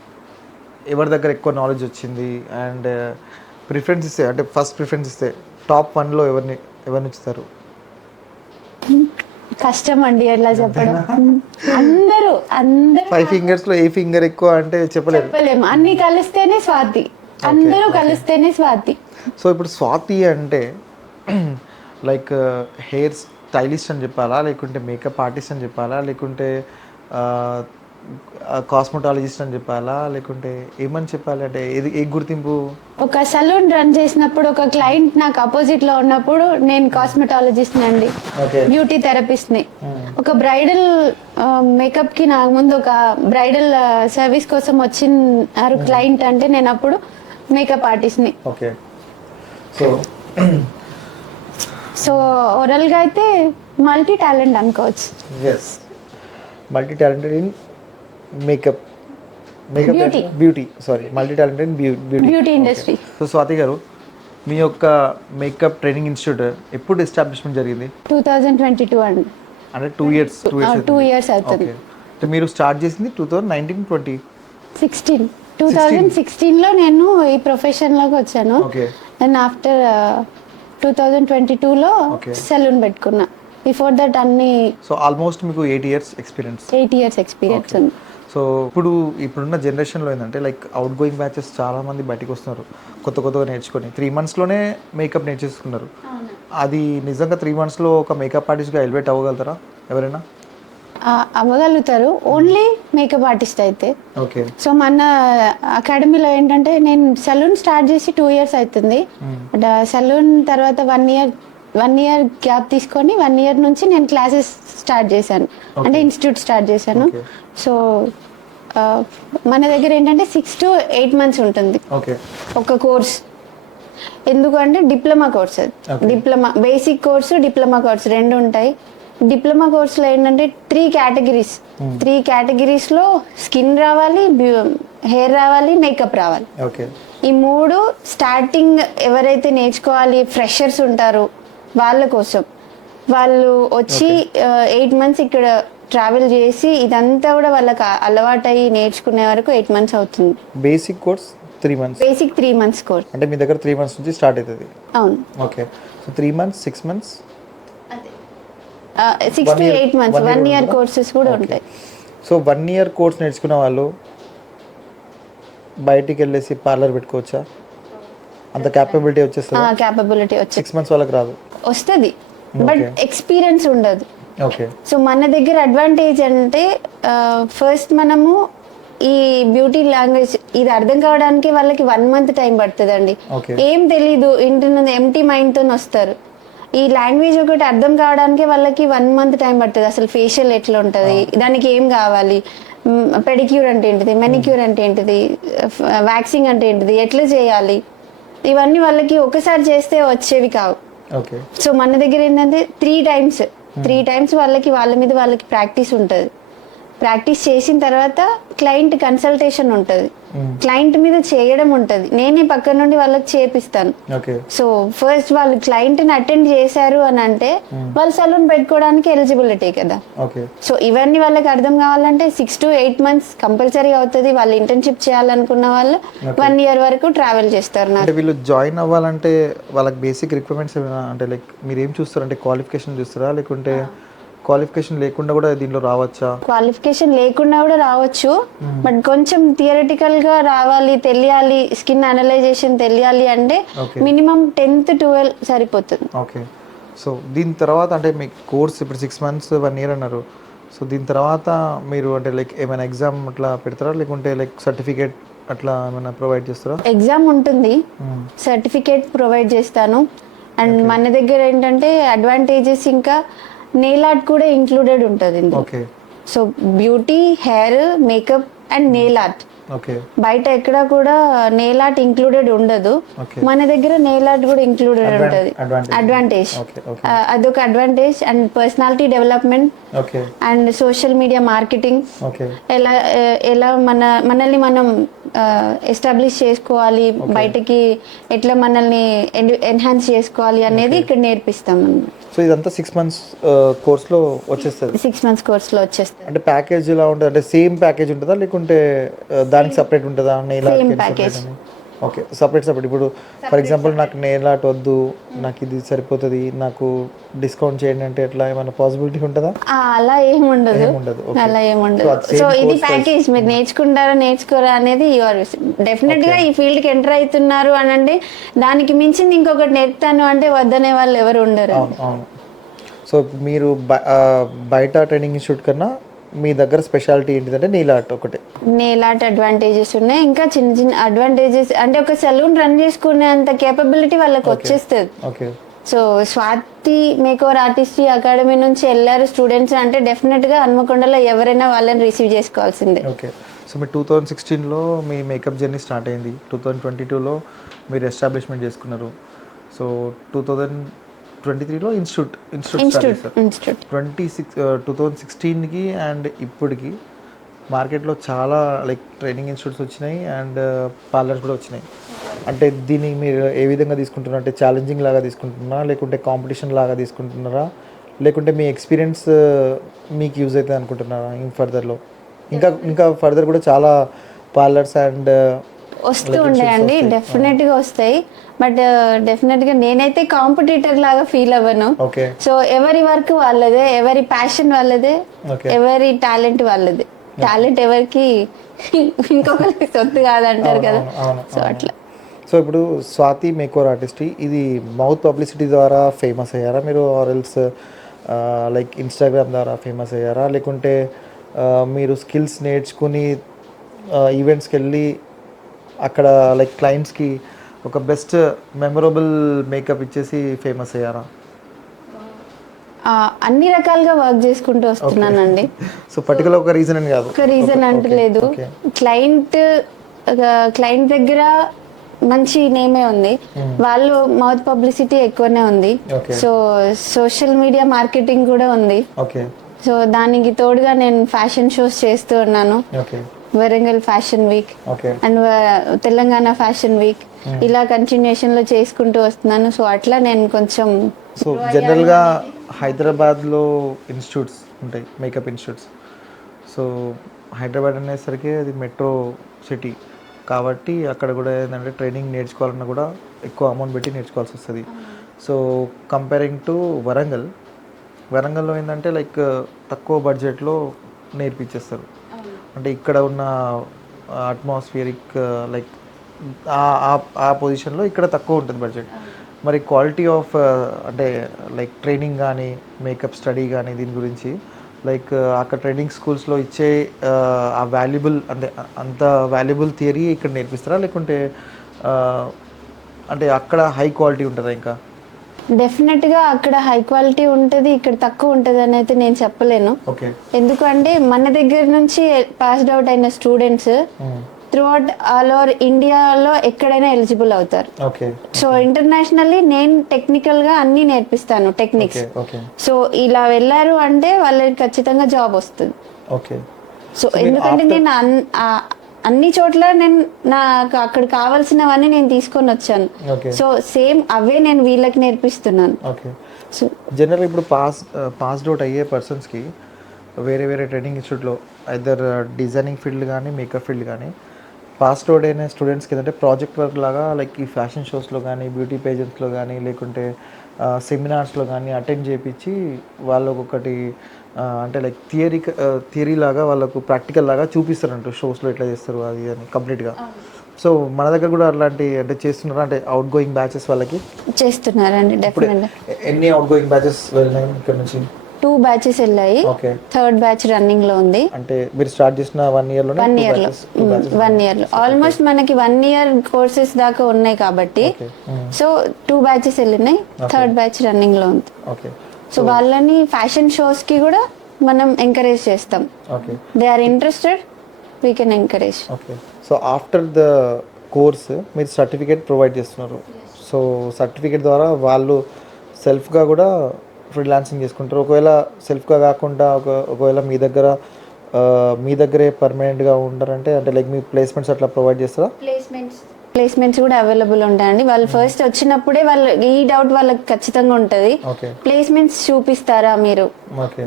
ఎవరి దగ్గర ఎక్కువ నాలెడ్జ్ వచ్చింది అండ్ ప్రిఫరెన్స్ ఇస్తే, అంటే ఫస్ట్ ప్రిఫరెన్స్ ఇస్తే టాప్ 1లో ఎవరిని ఉంచుతారు? కష్టం అండి ఎలా చెప్పడం. అందరూ 5 fingers లో ఏ ఫింగర్ ఎక్కువ అంటే చెప్పలేము. అన్ని కలిస్తేనే స్వాతి, అందరూ కలిస్తేనే స్వాతి. సో ఇప్పుడు స్వాతి అంటే లైక్ స్టైలిస్ట్ అని చెప్పాలా, లేకుంటే మేకప్ ఆర్టిస్ట్ అని చెప్పాలా, లేకుంటే కాస్మెటాలజిస్ట్ అని చెప్పాలా, లేకుంటే ఏమని చెప్పాలి, అంటే ఏది ఏ గుర్తింపు? ఒక సలూన్ రన్ చేసినప్పుడు ఒక క్లయింట్ నాకు అపోజిట్ లో ఉన్నప్పుడు నేను కాస్మెటాలజిస్ట్ అండి, ఓకే. బ్యూటీ థెరపిస్ట్ ని. ఒక బ్రైడల్ మేకప్ కి నాకు ముందు ఒక బ్రైడల్ సర్వీస్ కోసం వచ్చినారు క్లయింట్ అంటే నేను అప్పుడు మేకప్ ఆర్టిస్ట్ ని. ఓకే. సో సో ఓవరాల్ గా అయితే మల్టీ టాలెంట్ అనుకోవచ్చు. Yes, multi talented in makeup, Beauty. Beauty, sorry, multi talented in beauty industry. So Swathi గారు, మీ యొక్క మేకప్ ట్రైనింగ్ ఇన్స్టిట్యూట్ ఎప్పుడు ఎస్టాబ్లిష్మెంట్ జరిగింది? 2022 అండి. అంటే 2 years 2 years అవుతుంది. అంటే మీరు స్టార్ట్ చేసింది 2019-20? 2016 లో నేను ఈ ప్రొఫెషన్ లోకి వచ్చాను. ఓకే. అండ్ ఆఫ్టర్ 2022 లో Okay. సెలూన్ పెట్టుకున్నా. బిఫోర్ దట్ అన్ని సో ఆల్మోస్ట్ మీకు 8 years ఎక్స్పీరియన్స్. 8 years ఎక్స్పీరియన్స్ ఉంది. సో ఇప్పుడున్న జనరేషన్లో ఏంటంటే లైక్ అవుట్ గోయింగ్ బ్యాచెస్ చాలామంది బయటకు వస్తున్నారు కొత్తగా నేర్చుకొని. 3 monthsలోనే మేకప్ నేర్చేసుకున్నారు. అది నిజంగా 3 monthsలో ఒక మేకప్ ఆర్టిస్ట్గా ఎలివేట్ అవ్వగలుగుతారా ఎవరైనా? అవ్వగలుగుతారు, ఓన్లీ మేకప్ ఆర్టిస్ట్ అయితే. ఓకే. సో మన అకాడమీలో ఏంటంటే నేను సలూన్ స్టార్ట్ చేసి 2 years అవుతుంది. సలూన్ తర్వాత 1 year గ్యాప్ తీసుకొని 1 year నుంచి నేను క్లాసెస్ స్టార్ట్ చేశాను, అంటే ఇన్స్టిట్యూట్ స్టార్ట్ చేశాను. Okay. సో మన దగ్గర ఏంటంటే 6 to 8 months ఉంటుంది ఓకే. ఒక కోర్స్. ఎందుకంటే డిప్లొమా కోర్స్, అది diploma basic course, diploma course రెండు ఉంటాయి. డిప్లొమా కోర్సులో ఏంటంటే 3 categories. 3 categoriesలో స్కిన్ రావాలి, హెయిర్ రావాలి, మేకప్ రావాలి. ఓకే. ఈ 3 స్టార్టింగ్ ఎవరైతే నేర్చుకోవాలి ఫ్రెషర్స్ ఉంటారో వాళ్ళ కోసం. వాళ్ళు వచ్చి 8 months ఇక్కడ ట్రావెల్ చేసి ఇదంతా కూడా వాళ్ళకి అలవాటై నేర్చుకునే వరకు 8 months అవుతుంది. Basic course 3 months. Basic 3 months course. అంటే మీ దగ్గర 3 months నుంచి స్టార్ట్ అవుతుంది. అవును. Okay. So 3 months, 6 months, 6 to 8 months 1 year courses కూడా ఉంటాయి. సో 1 year కోర్స్ నేర్చుకున్న వాళ్ళు బయటికి వెళ్ళేసి పార్లర్ పెట్టుకోవచ్చా? అంత క్యాపబిలిటీ వచ్చేస్తుంది? క్యాపబిలిటీ వచ్చి 6 months వాళ్ళకి రాదు, వస్తుంది, బట్ ఎక్స్పీరియన్స్ ఉండదు. ఓకే. సో మన దగ్గర అడ్వాంటేజ్ అంటే ఫస్ట్ మనము ఈ బ్యూటీ లాంగ్వేజ్ ఇది అర్థం కావడానికి వాళ్ళకి 1 month టైం పడుతుందండి. Okay. ఏం తెలీదు, ఇంటి నుండి ఎంటీ మైండ్తో వస్తారు. ఈ లాంగ్వేజ్ ఒకటి అర్థం కావడానికి వాళ్ళకి 1 month టైం పడుతుంది. అసలు ఫేషియల్ ఎట్లా ఉంటుంది, దానికి ఏం కావాలి, పెడిక్యూర్ అంటే ఏంటిది, మెనిక్యూర్ అంటే ఏంటిది, వ్యాక్సింగ్ అంటే ఏంటిది, ఎట్లా చేయాలి, ఇవన్నీ వాళ్ళకి ఒకసారి చేస్తే వచ్చేవి కావు. ఓకే. సో మన దగ్గర ఏంటంటే 3 times వాళ్ళకి వాళ్ళ మీద వాళ్ళకి ప్రాక్టీస్ ఉంటుంది. ప్రాక్టీస్ చేసిన తర్వాత క్లయింట్ కన్సల్టేషన్ ఉంటుంది, క్లయింట్ మీద చేయడం ఉంటుంది. నేనే పక్క నుండి వాళ్ళకి చేపిస్తాను. ఓకే. సో ఫస్ట్ వాళ్ళు క్లయింట్ని అటెండ్ చేశారు అని అంటే వాళ్ళు సలూన్ పెట్టుకోవడానికి ఎలిజిబిలిటీ కదా. ఓకే. సో ఇవన్నీ వాళ్ళకి అర్థం కావాలంటే 6 to 8 months కంపల్సరీ అవుతుంది. వాళ్ళు ఇంటర్న్షిప్ చేయాలనుకున్న వాళ్ళు 1 year వరకు ట్రావెల్ చేస్తారు. అంటే వీళ్ళు జాయిన్ అవ్వాలంటే వాళ్ళకి బేసిక్ రిక్వైర్మెంట్స్ అంటే లైక్ మీరు ఏం చూస్తారు, అంటే క్వాలిఫికేషన్ చూస్తారా, లేకుంటే క్వాలిఫికేషన్ లేకుండా కూడా దీనిలో రావచ్చా? క్వాలిఫికేషన్ లేకుండా కూడా రావచ్చు, బట్ కొంచెం థియరటికల్ గా రావాలి, తెలియాలి, స్కిన్ అనలైజేషన్ తెలియాలి అంటే మినిమం 10th 12 సరిపోతుంది. ఓకే. సో దీని తర్వాత అంటే మీ కోర్స్ ఇప్పుడు 6 months 1 year అన్నారు. సో దీని తర్వాత మీరు అంటే లైక్ ఏమైనా ఎగ్జామ్ అట్లా పెడతారా, లేకుంటే లైక్ సర్టిఫికేట్ అట్లా ఏమైనా ప్రొవైడ్ చేస్తారా? ఎగ్జామ్ ఉంటుంది, సర్టిఫికేట్ ప్రొవైడ్ చేస్తాను. అండ్ మన దగ్గర ఏంటంటే అడ్వాంటేజెస్ ఇంకా నెయిల్ ఆర్ట్ కూడా ఇంక్లూడెడ్ ఉంటుంది. Okay. So beauty, hair, makeup and nail art. Okay. బయట ఎక్కడ కూడా నెయిల్ ఆర్ట్ ఇంక్లూడెడ్ ఉండదు, మన దగ్గర నెయిల్ ఆర్ట్ కూడా ఇంక్లూడెడ్ ఉంటుంది. అడ్వాంటేజ్, అదొక advantage. And personality development and social media marketing, ఎలా మనల్ని మనం ఎస్టాబ్లిష్ చేసుకోవాలి, బయటకి ఎట్లా మనల్ని ఎన్హాన్స్ చేసుకోవాలి అనేది ఇక్కడ నేర్పిస్తాం. సో ఇదంతా 6 months కోర్స్లో వచ్చేస్తుంది. 6 months కోర్స్లో వచ్చేస్తుంది. అంటే ప్యాకేజ్ ఎలా ఉంటుంది, అంటే సేమ్ ప్యాకేజ్ ఉంటుందా, లేకుంటే దానికి సపరేట్ ఉంటుందా? Same package. ఓకే. సపరేట్. ఇప్పుడు ఫర్ ఎగ్జాంపుల్ నాకు నెయిల్ ఆర్ట్ వద్దు, నాకు ఇది సరిపోతుంది, నాకు డిస్కౌంట్ చేయండి అంటే ఎట్లా, ఏమైనా పాసిబిలిటీ ఉంటుందా? అలా ఏముండదు, అలా ఏముండదు. సో ఇది ప్యాకేజ్, మీరు నేర్చుకుంటారా నేర్చుకోరా అనేది యువర్ డెఫినెట్ గా ఈ ఫీల్డ్ కి ఎంటర్ అవుతున్నారు అని అంటే దానికి మించింది ఇంకొకటి నేర్పుతాను అంటే వద్దనే వాళ్ళు ఎవరు ఉండరు. అవును. సో మీరు బయట ట్రైనింగ్ ఇన్స్టిట్యూట్ కన్నా మీ దగ్గర స్పెషాలిటీ ఏంటిదంటే నీల్ ఆర్ట్ ఒకటే. నెయిల్ ఆర్ట్ అడ్వాంటేజెస్ ఉన్నాయి, ఇంకా చిన్న చిన్న అడ్వాంటేజెస్ అంటే ఒక సెలూన్ రన్ చేసుకునేంత కేపబిలిటీ వాళ్ళకి వచ్చేస్తుంది. Okay. So Swathi makeover artistry academy నుంచి వెళ్ళారు స్టూడెంట్స్ అంటే డెఫినెట్గా హన్మకొండలో ఎవరైనా వాళ్ళని రిసీవ్ చేసుకోవాల్సిందే. ఓకే. సో మీరు 2016లో మీ మేకప్ జర్నీ స్టార్ట్ అయింది, 2022లో మీరు ఎస్టాబ్లిష్మెంట్ చేసుకున్నారు. సో 2023లో ఇన్స్టిట్యూట్ స్టార్ట్ చేశారు. 2016కి అండ్ ఇప్పటికి మార్కెట్లో చాలా లైక్ ట్రైనింగ్ ఇన్స్టిట్యూట్స్ వచ్చినాయి అండ్ పార్లర్స్ కూడా వచ్చినాయి. అంటే దీన్ని మీరు ఏ విధంగా తీసుకుంటున్నారు? అంటే ఛాలెంజింగ్ లాగా తీసుకుంటున్నారా, లేకుంటే కాంపిటీషన్ లాగా తీసుకుంటున్నారా, లేకుంటే మీ ఎక్స్పీరియన్స్ మీకు యూజ్ అవుతుంది అనుకుంటున్నారా ఇన్ ఫర్దర్లో? ఇంకా ఫర్దర్ కూడా చాలా పార్లర్స్ అండ్ వస్తూ ఉంటాయండి, డెఫినెట్గా వస్తాయి. బట్ డెఫినెట్గా నేనైతే కాంపిటీటర్ లాగా ఫీల్ అవ్వను. ఓకే. సో ఎవరి వర్క్ వాళ్ళదే, ఎవరి ప్యాషన్ వాళ్ళదే, ఎవరి టాలెంట్ వాళ్ళదే. టాలెంట్ ఎవరికి ఇంకొకరికి సొత్తు కాదంటారు కదా, సో అట్లా. సో ఇప్పుడు స్వాతి మేకోవర్ ఆర్టిస్ట్రీ ఇది మౌత్ పబ్లిసిటీ ద్వారా ఫేమస్ అయ్యారా మీరు, ఆర్ ఎల్స్ లైక్ ఇన్స్టాగ్రామ్ ద్వారా ఫేమస్ అయ్యారా, లేకుంటే మీరు స్కిల్స్ నేర్చుకుని ఈవెంట్స్కి వెళ్ళి అక్కడ లైక్ క్లయింట్స్కి ఒక బెస్ట్ మెమొరబుల్ మేకప్ ఇచ్చేసి ఫేమస్ అయ్యారా? అన్ని రకాలుగా వర్క్ చేసుకుంటూ వస్తున్నానండి. సో పర్టికులర్ ఒక రీజన్ అని కాదు, ఒక రీజన్ అంటే లేదు. క్లయింట్ దగ్గర మంచి నేమే ఉంది, వాళ్ళు మౌత్ పబ్లిసిటీ ఎక్కువనే ఉంది, సో సోషల్ మీడియా మార్కెటింగ్ కూడా ఉంది. సో దానికి తోడుగా నేను ఫ్యాషన్ షోస్ చేస్తూ ఉన్నాను. Warangal fashion week and Telangana fashion week ఇలా కంటిన్యూషన్ లో చేసుకుంటూ వస్తున్నాను. సో అట్లా నేను కొంచెం సో జనరల్గా హైదరాబాద్లో ఇన్స్టిట్యూట్స్ ఉంటాయి, మేకప్ ఇన్స్టిట్యూట్స్. సో హైదరాబాద్ అనేసరికి అది మెట్రో సిటీ కాబట్టి అక్కడ కూడా ఏంటంటే ట్రైనింగ్ నేర్చుకోవాలన్నా కూడా ఎక్కువ అమౌంట్ పెట్టి నేర్చుకోవాల్సి వస్తుంది. సో కంపేరింగ్ టు వరంగల్లో ఏంటంటే లైక్ తక్కువ బడ్జెట్లో నేర్పించేస్తారు. అంటే ఇక్కడ ఉన్న అట్మాస్ఫియరిక్ లైక్ ఆ పొజిషన్లో ఇక్కడ తక్కువ ఉంటుంది బడ్జెట్. మరి క్వాలిటీ ఆఫ్ అంటే లైక్ ట్రైనింగ్ కానీ మేకప్ స్టడీ కానీ దీని గురించి లైక్ అక్కడ ట్రైనింగ్ స్కూల్స్లో ఇచ్చే ఆ వాల్యుబుల్ అంటే అంత వాల్యుబుల్ థియరీ ఇక్కడ నేర్పిస్తారా, లేకుంటే అంటే అక్కడ హై క్వాలిటీ ఉంటుందా? ఇంకా డెఫినెట్గా అక్కడ హై క్వాలిటీ ఉంటుంది, ఇక్కడ తక్కువ ఉంటుంది అని అయితే నేను చెప్పలేను. ఎందుకంటే మన దగ్గర నుంచి పాస్డ్ అవుట్ అయిన స్టూడెంట్స్ త్రూఅవుట్ ఆల్ ఓవర్ ఇండియాలో ఎక్కడైనా ఎలిజిబుల్ అవుతారు. సో ఇంటర్నేషనల్లీ నేను టెక్నికల్ గా అన్ని నేర్పిస్తాను టెక్నిక్స్. సో ఇలా వెళ్ళారు అంటే వాళ్ళకి ఖచ్చితంగా జాబ్ వస్తుంది. సో ఎందుకంటే నేను అన్ని చోట్ల నేను నాకు అక్కడ కావాల్సినవన్నీ నేను తీసుకొని వచ్చాను. సో సేమ్ అవే నేను వీళ్ళకి నేర్పిస్తున్నాను. సో జనరల్ ఇప్పుడు పాస్డ్ అవుట్ అయ్యే పర్సన్స్కి వేరే ట్రైనింగ్ ఇన్స్టిట్యూట్లో ఐదర్ డిజైనింగ్ ఫీల్డ్ కానీ మేకప్ ఫీల్డ్ కానీ పాస్డ్ అవుట్ అయిన స్టూడెంట్స్కి ఏంటంటే ప్రాజెక్ట్ వర్క్ లాగా లైక్ ఈ ఫ్యాషన్ షోస్లో కానీ బ్యూటీ పేజెంట్స్లో కానీ లేకుంటే సెమినార్స్లో కానీ అటెండ్ చేయించి వాళ్ళకు ఒకటి అంటే లైక్ థియరీ లాగా వాళ్ళకు ప్రాక్టికల్ లాగా చూపిస్తారంట షోస్లో ఎట్లా చేస్తారు అది అని కంప్లీట్గా. సో మన దగ్గర కూడా అలాంటి అంటే చేస్తున్నారా, అంటే అవుట్ గోయింగ్ బ్యాచెస్ వాళ్ళకి చేస్తున్నారండి? డెఫినెట్గా. ఎన్ని అవుట్ గోయింగ్ బ్యాచెస్ వెళ్ళినాయి ఇక్కడ నుంచి? 2 బ్యాచెస్ వెళ్ళాయి, థర్డ్ బ్యాచ్ రన్నింగ్ లో ఉంది. అంటే మీరు స్టార్ట్ చేసిన 1 year లో 1 year లో ఆల్మోస్ట్ మనకి 1 year కోర్సెస్ దాకా ఉన్నాయి కాబట్టి సో 2 బ్యాచెస్ వెళ్ళినాయి, థర్డ్ బ్యాచ్ రన్నింగ్ లో ఉంది. సో వాళ్ళని ఫ్యాషన్ షోస్ కి కూడా మనం ఎంకరేజ్ చేస్తాం. They are interested, we can encourage. So after the course మీరు సర్టిఫికేట్ ప్రొవైడ్ చేస్తున్నారు. సో సర్టిఫికేట్ ద్వారా వాళ్ళు సెల్ఫ్గా కూడా ఫ్రీలాన్సింగ్ చేసుకుంటారు. ఒకవేళ సెల్ఫ్గా కాకుండా ఒకవేళ మీ దగ్గరే పర్మనెంట్గా ఉంటారంటే అంటే లైక్ మీ ప్లేస్మెంట్స్ అట్లా ప్రొవైడ్ చేస్తారా? ప్లేస్మెంట్స్ కూడా అవైలబుల్ ఉంటాయండి. వాళ్ళు ఫస్ట్ వచ్చినప్పుడే వాళ్ళు ఈ డౌట్ వాళ్ళకి ఖచ్చితంగా ఉంటుంది, ప్లేస్మెంట్స్ చూపిస్తారా మీరు,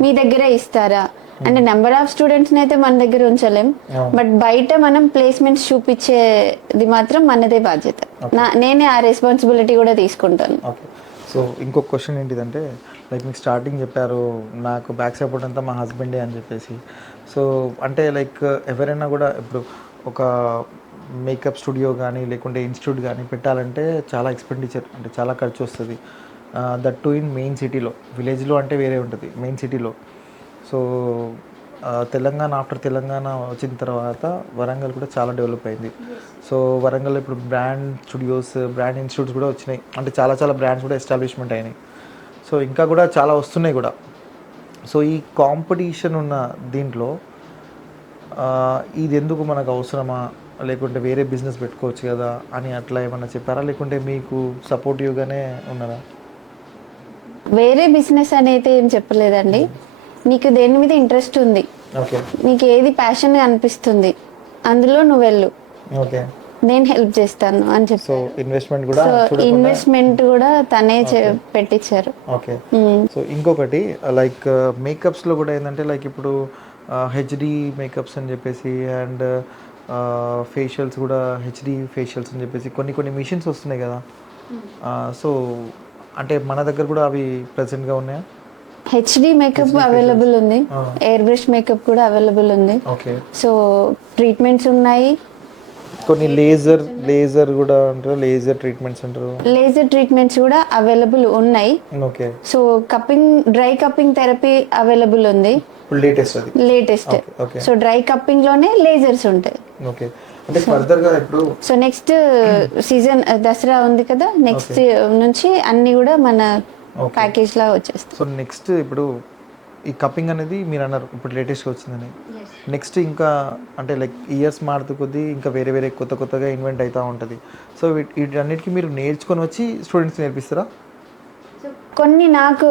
మీ దగ్గరే ఇస్తారా అంటే. నెంబర్ ఆఫ్ స్టూడెంట్స్ అయితే మన దగ్గర ఉంచలేం, బట్ బయట మనం ప్లేస్మెంట్స్ చూపించేది మాత్రం మనదే బాధ్యత. నేనే ఆ రెస్పాన్సిబిలిటీ కూడా తీసుకుంటాను. సో ఇంకొక క్వశ్చన్ ఏంటిదంటే లైక్ మీకు స్టార్టింగ్ చెప్పారు నాకు బ్యాక్ సపోర్ట్ అంతా మా హస్బెండే అని చెప్పేసి. సో అంటే లైక్ ఎవరైనా కూడా ఇప్పుడు ఒక మేకప్ స్టూడియో కానీ లేకుంటే ఇన్స్టిట్యూట్ కానీ పెట్టాలంటే చాలా ఎక్స్పెండిచర్ అంటే చాలా ఖర్చు వస్తుంది. దట్ టు ఇన్ మెయిన్ సిటీలో. విలేజ్లో అంటే వేరే ఉంటుంది, మెయిన్ సిటీలో. సో తెలంగాణ ఆఫ్టర్ తెలంగాణ వచ్చిన తర్వాత వరంగల్ కూడా చాలా డెవలప్ అయింది. సో వరంగల్ ఇప్పుడు బ్రాండ్ స్టూడియోస్, బ్రాండ్ ఇన్స్టిట్యూట్స్ కూడా వచ్చినాయి. అంటే చాలా చాలా బ్రాండ్స్ కూడా ఎస్టాబ్లిష్మెంట్ అయినాయి. సో ఇంకా కూడా చాలా వస్తున్నాయి కూడా. సో ఈ కాంపిటీషన్ ఉన్న దీంట్లో ఇది ఎందుకు మనకు అవసరమా, లేకుంటే వేరే బిజినెస్ పెట్టుకోవచ్చు కదా అని అట్లా ఏమన్నా చెప్పారా, లేకుంటే మీకు సపోర్టివ్గానే ఉన్నారా? వేరే బిజినెస్ అని అయితే ఏం చెప్పలేదండి. నీకు దేని మీద ఇంట్రెస్ట్ ఉంది, ఓకే, నీకు ఏది ప్యాషన్గా అనిపిస్తుంది అందులో నువ్వు వెళ్ళు, ఓకే, నేను హెల్ప్ చేస్తాను అని చెప్పి. సో ఇన్వెస్ట్మెంట్ కూడా ఇన్వెస్ట్మెంట్ కూడా తనే పెట్టించారు. ఓకే. సో ఇంకొకటి లైక్ మేకప్స్లో కూడా ఏంటంటే లైక్ ఇప్పుడు హెచ్డి మేకప్స్ అని చెప్పేసి అండ్ ఫేషియల్స్ కూడా హెచ్డి ఫేషియల్స్ అని చెప్పేసి కొన్ని మిషన్స్ వస్తున్నాయి కదా. సో అంటే మన దగ్గర కూడా అవి ప్రెసెంట్గా ఉన్నాయా? హెచ్డి మేకప్ అవైలబుల్ ఉంది, ఎయిర్ బ్రష్ మేకప్ కూడా అవైలబుల్ ఉంది. ఓకే. సో ట్రీట్మెంట్స్ ఉన్నాయి, కొన్ని లేజర్ కూడా అంటారు, లేజర్ ట్రీట్మెంట్స్ అంటారు, లేజర్ ట్రీట్మెంట్స్ కూడా అవైలబుల్ ఉన్నాయి. Okay. So dry cupping therapy available ఉంది, లేటెస్ట్. సో డ్రై కప్పింగ్ లోనే లేజర్స్ ఉంటాయి. ఓకే. అంటే ఫర్దర్ గా ఇప్పుడు సో నెక్స్ట్ సీజన్ దసరా ఉంది కదా, నెక్స్ట్ నుంచి అన్ని కూడా మన ప్యాకేజ్ లా వచ్చేస్తాయి. సో నెక్స్ట్ ఇప్పుడు ఈ కప్పింగ్ అనేది మీరు అన్నారు ఇప్పుడు లేటెస్ట్గా వచ్చిందని, నెక్స్ట్ ఇంకా అంటే లైక్ ఇయర్స్ మారుతూ కొద్దీ ఇంకా వేరే కొత్తగా ఇన్వెంట్ అవుతూ ఉంటుంది. సో వీటన్నిటికీ మీరు నేర్చుకొని వచ్చి స్టూడెంట్స్ నేర్పిస్తారా? కొన్ని నాకు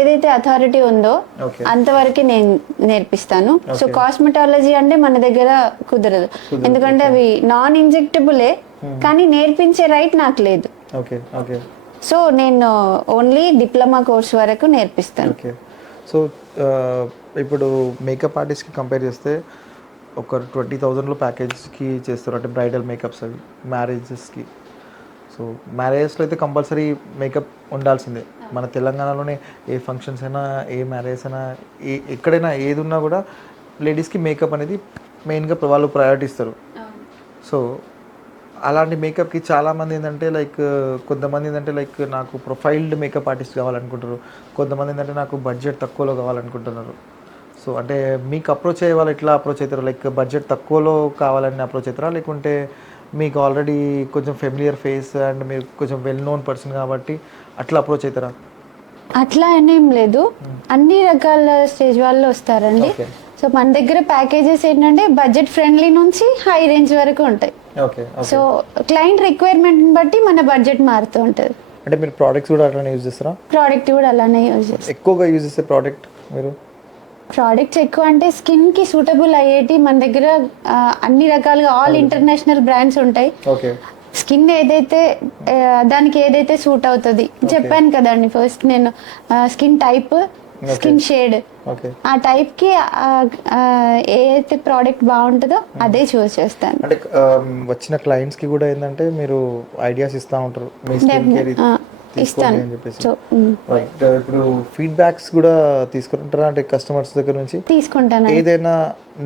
ఏదైతే అథారిటీ ఉందో అంతవరకే నేను నేర్పిస్తాను. సో కాస్మెటాలజీ అంటే మన దగ్గర కుదరదు, ఎందుకంటే అవి నాన్ ఇంజెక్టబులే, కానీ నేర్పించే రైట్ నాకు లేదు. Okay, okay. సో నేను ఓన్లీ డిప్లొమా కోర్స్ వరకు నేర్పిస్తాను. ఓకే. సో ఇప్పుడు మేకప్ ఆర్టిస్ట్కి కంపేర్ చేస్తే ఒక 20,000లో ప్యాకేజ్కి చేస్తారు, అంటే బ్రైడల్ మేకప్స్ అవి మ్యారేజెస్కి. సో మ్యారేజెస్లో అయితే కంపల్సరీ మేకప్ ఉండాల్సిందే. మన తెలంగాణలోనే ఏ ఫంక్షన్స్ అయినా, ఏ మ్యారేజ్ అయినా, ఎక్కడైనా ఏది ఉన్నా కూడా లేడీస్కి మేకప్ అనేది మెయిన్గా వాళ్ళు ప్రయారిటీ ఇస్తారు. సో అలాంటి మేకప్కి చాలామంది ఏంటంటే లైక్ కొంతమంది ఏంటంటే లైక్ నాకు ప్రొఫైల్డ్ మేకప్ ఆర్టిస్ట్ కావాలనుకుంటారు, కొంతమంది ఏంటంటే నాకు బడ్జెట్ తక్కువలో కావాలనుకుంటున్నారు. సో అంటే మీకు అప్రోచ్ అయ్యే వాళ్ళు ఎట్లా అప్రోచ్ అవుతారు? లైక్ బడ్జెట్ తక్కువలో కావాలని అప్రోచ్ అవుతారా, లేకుంటే మీకు ఆల్రెడీ కొంచెం ఫెమిలియర్ ఫేస్ అండ్ మీరు కొంచెం వెల్ నోన్ పర్సన్ కాబట్టి అట్లా అప్రోచ్ అవుతారా? అట్లా అనేం లేదు, అన్ని రకాల స్టేజ్ వాళ్ళు వస్తారండి. సో మన దగ్గర ప్యాకేజెస్ ఏంటంటే బడ్జెట్ ఫ్రెండ్లీ నుంచి హై రేంజ్ వరకు ఉంటాయి. సో క్లయింట్ రిక్వైర్మెంట్ బట్టి మన బడ్జెట్ మారుతూ ఉంటుంది. అంటే మీరు ప్రోడక్ట్స్ కూడా అట్లానే యూజ్ చేస్తారా? ప్రోడక్ట్ కూడా అలానే యూజ్ చేస్తాం. ఎక్కువగా యూజ్ చేసే ప్రోడక్ట్ మీరు? ప్రోడక్ట్స్ ఎక్కువ అంటే స్కిన్ కి సూటబుల్ అయ్యేటి మన దగ్గర అన్ని రకాలుగా ఆల్ ఇంటర్నేషనల్ బ్రాండ్స్ ఉంటాయి. స్కిన్ ఏదైతే దానికి ఏదైతే సూట్ అవుతుంది చెప్పాను కదండి ఫస్ట్, నేను స్కిన్ టైప్, స్కిన్ షేడ్, ఆ టైప్ కి ఏదైతే ప్రోడక్ట్ బాగుంటుందో అదే చూస్ చేస్తాను. అంటే వచ్చిన క్లయింట్స్ కి కూడా ఏంటంటే మీరు ఐడియాస్ ఇస్తా ఉంటారు, ఇస్తాను. ఇప్పుడు ఫీడ్బ్యాక్స్ కూడా తీసుకుంటారా? అంటే కస్టమర్స్ దగ్గర నుంచి తీసుకుంటాను. ఏదైనా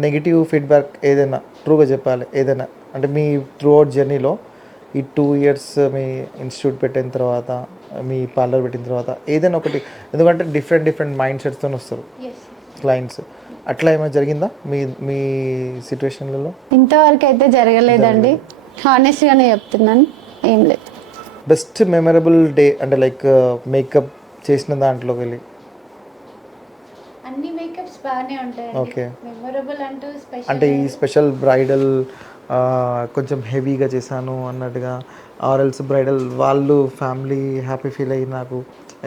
నెగిటివ్ ఫీడ్బ్యాక్ ఏదైనా ట్రూగా చెప్పాలి, ఏదైనా అంటే మీ త్రూ అవుట్ జర్నీలో ఈ 2 years మీ ఇన్స్టిట్యూట్ పెట్టిన తర్వాత, మీ పార్లర్ పెట్టిన తర్వాత ఏదైనా ఒకటి, ఎందుకంటే డిఫరెంట్ మైండ్ సెట్స్తో వస్తారు క్లయింట్స్, అట్లా ఏమైనా జరిగిందా మీ సిచ్యువేషన్లలో? ఇంతవరకు అయితే జరగలేదండి, హానెస్ట్గానే చెప్తున్నాను, ఏం లేదు. బెస్ట్ మెమరబుల్ డే అంటే లైక్ మేకప్ చేసిన దాంట్లో వెళ్ళి అన్ని మేకప్స్ బాగానే ఉంటాయి. ఓకే. మెమరబుల్ అంటూ అంటే ఈ స్పెషల్ బ్రైడల్ కొంచెం హెవీగా చేశాను అన్నట్టుగా, ఆర్ఎల్స్ బ్రైడల్ వాళ్ళు ఫ్యామిలీ హ్యాపీ ఫీల్ అయ్యి నాకు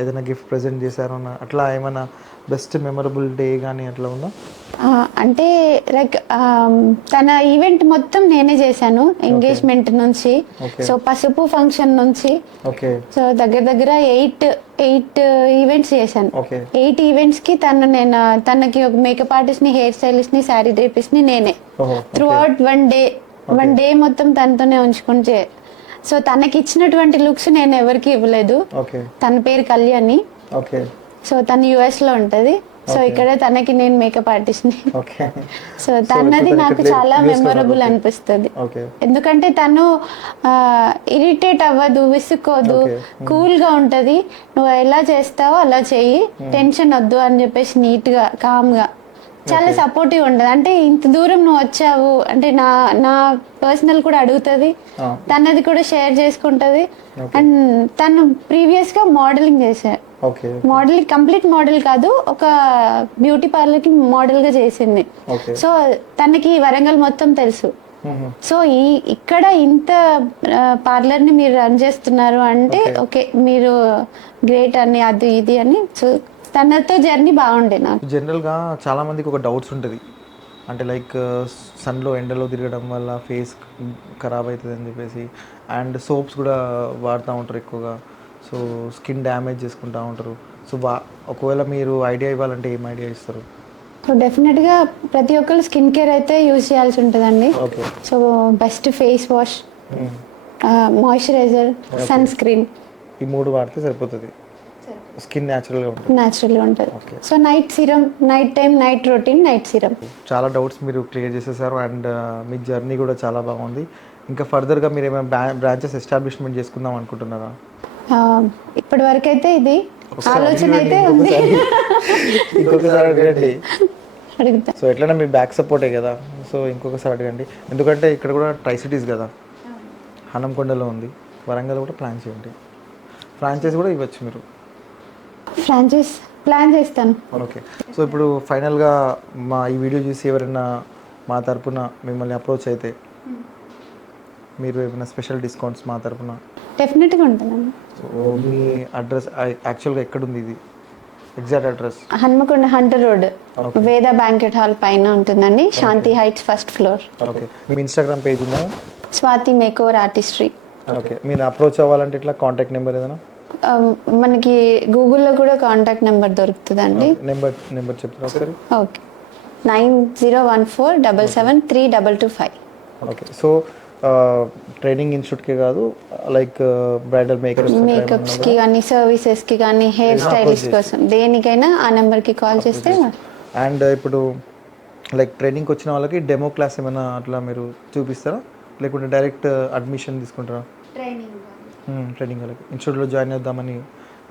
ఏదైనా గిఫ్ట్ ప్రజెంట్ చేశారు అన్న అట్లా ఏమైనా బెస్ట్ మెమరబుల్ డే కానీ అట్లా ఉందా? అంటే లైక్ తన ఈవెంట్ మొత్తం నేనే చేశాను, ఎంగేజ్మెంట్ నుంచి, సో పసుపు ఫంక్షన్ నుంచి, సో దగ్గర 8 ఈవెంట్స్ చేశాను. 8 ఈవెంట్స్ కి తనకి ఒక మేకప్ ఆర్టిస్ట్ ని, హెయిర్ స్టైలిస్ట్ ని, శారీ డ్రేపిస్ట్ ని నేనే త్రూ అవుట్ వన్ డే మొత్తం తనతోనే ఉంచుకుంటే. సో తనకి ఇచ్చినటువంటి లుక్స్ నేను ఎవరికి ఇవ్వలేదు. తన పేరు కళ్యాణి. సో తను US లో ఉంటది. సో ఇక్కడ తనకి నేను మేకప్ ఆర్టిస్ట్ని. ఓకే. సో తనది ఇప్పుడు నాకు తనకి చాలా US లో మెమొరబుల్ ఉన్నారు. అనిపిస్తుంది. ఓకే. ఎందుకంటే తను ఇరిటేట్ అవ్వదు, విసుక్కోదు, Okay. కూల్గా ఉంటుంది. నువ్వు ఎలా చేస్తావో అలా చెయ్యి, టెన్షన్ వద్దు అని చెప్పేసి నీట్గా కామ్గా చాలా Okay. సపోర్టివ్ ఉంటుంది. అంటే ఇంత దూరం నువ్వు వచ్చావు అంటే నా నా పర్సనల్ కూడా అడుగుతుంది, Ah. తనది కూడా షేర్ చేసుకుంటుంది. Okay. అండ్ తను ప్రీవియస్గా మోడలింగ్ చేశారు. ఓకే. మోడల్ కంప్లీట్ మోడల్ కాదు, ఒక బ్యూటీ పార్లర్కి మోడల్గా చేసింది. ఓకే. సో తనకి వరంగల్ మొత్తం తెలుసు. సో ఇక్కడ ఇంత పార్లర్ని మీరు రన్ చేస్తున్నారు అంటే Okay. ఓకే మీరు గ్రేట్ అని అది ఇది అని. సో తనతో జర్నీ బాగుండే నాకు. జనరల్గా చాలామందికి ఒక డౌట్స్ ఉంటుంది, అంటే లైక్ సన్లో ఎండలో తిరగడం వల్ల ఫేస్ ఖరాబ్ అవుతుంది అని చెప్పేసి, అండ్ సోప్స్ కూడా వాడుతూ ఉంటారు ఎక్కువగా, సో స్కిన్ డ్యామేజ్ చేసుకుంటూ ఉంటారు. సో ఒకవేళ మీరు ఐడియా ఇవ్వాలంటే ఏం ఐడియా ఇస్తారు? సో డెఫినెట్గా ప్రతి ఒక్కరు స్కిన్ కేర్ అయితే యూజ్ చేయాల్సి ఉంటుందండి. Okay. So best face wash, moisturiser, sunscreen, ఈ 3 వాడితే సరిపోతుంది, స్కిన్ న్యాచురల్గా ఉంటుంది. న్యాచురల్గా ఉంటుంది. Okay. So night serum, night time night routine, night serum. చాలా డౌట్స్ మీరు క్లియర్ చేసేసారు, అండ్ మీ జర్నీ కూడా చాలా బాగుంది. ఇంకా ఫర్దర్గా మీరు ఏమైనా బ్రాంచెస్ ఎస్టాబ్లిష్మెంట్ చేసుకుందాం అనుకుంటున్నారా? ఇప్పటి వరకు అయితే ఇది ఒకసారి ఆలోచన అయితే అడగండి, ఉంది. ఇంకొకసారి అడగండి. అడుగుతా. సో ఎట్లైనా మీ బ్యాక్ సపోర్టే కదా, సో ఇంకొకసారి అడగండి. ఎందుకంటే ఇక్కడ కూడా ట్రై సిటీస్ కదా, హనంకొండలో ఉంది, వరంగల్ కూడా ప్లాన్ చేయండి, ఫ్రాంచైజ్ కూడా ఇవ్వచ్చు మీరు. ఫ్రాంచైజ్ ప్లాన్ చేస్తాను. ఓకే. సో ఇప్పుడు ఫైనల్గా మా ఈ వీడియో చూసి ఎవరైనా మా తరపున మిమ్మల్ని అప్రోచ్ అయితే మీరు ఏమైనా స్పెషల్ డిస్కౌంట్స్ మా తరపున? డెఫినెట్గా ఉంటుందండి. సో మీ అడ్రస్ యాక్చువల్గా ఎక్కడుంది, ఇది exact address? Hanamkonda Hunter road, Okay. వేద బ్యాంకెట్ హాల్ పైన ఉంటుందండి, శాంతి హైట్స్ ఫస్ట్ ఫ్లోర్. ఓకే. మీ ఇన్స్టాగ్రామ్ పేజ్ ఉందా? Swathi makeover artistry. ఓకే. మీరు అప్రోచ్ అవ్వాలంటే ఇట్లా కాంటాక్ట్ నెంబర్ ఏదైనా? మనకి గూగుల్లో కూడా కాంటాక్ట్ నెంబర్ దొరుకుతుందండి. నెంబర్ చెప్తారా ఒకసారి? ఓకే, 9014773225. ఓకే. సో ట్రైనింగ్ ఇన్స్టిట్యూట్కే కాదు, లైక్ బ్రైడల్ మేకప్స్కి కానీ సర్వీసెస్కి కానీ హెయిర్ స్టైలిస్ట్ కోసం దేనికైనా ఆ నెంబర్కి కాల్ చేస్తే. అండ్ ఇప్పుడు లైక్ ట్రైనింగ్కి వచ్చిన వాళ్ళకి డెమో క్లాస్ ఏమైనా అట్లా మీరు చూపిస్తారా, లేకుంటే డైరెక్ట్ అడ్మిషన్ తీసుకుంటారా? ట్రైనింగ్ వాళ్ళకి ఇన్స్టిట్యూట్లో జాయిన్ అవుదామని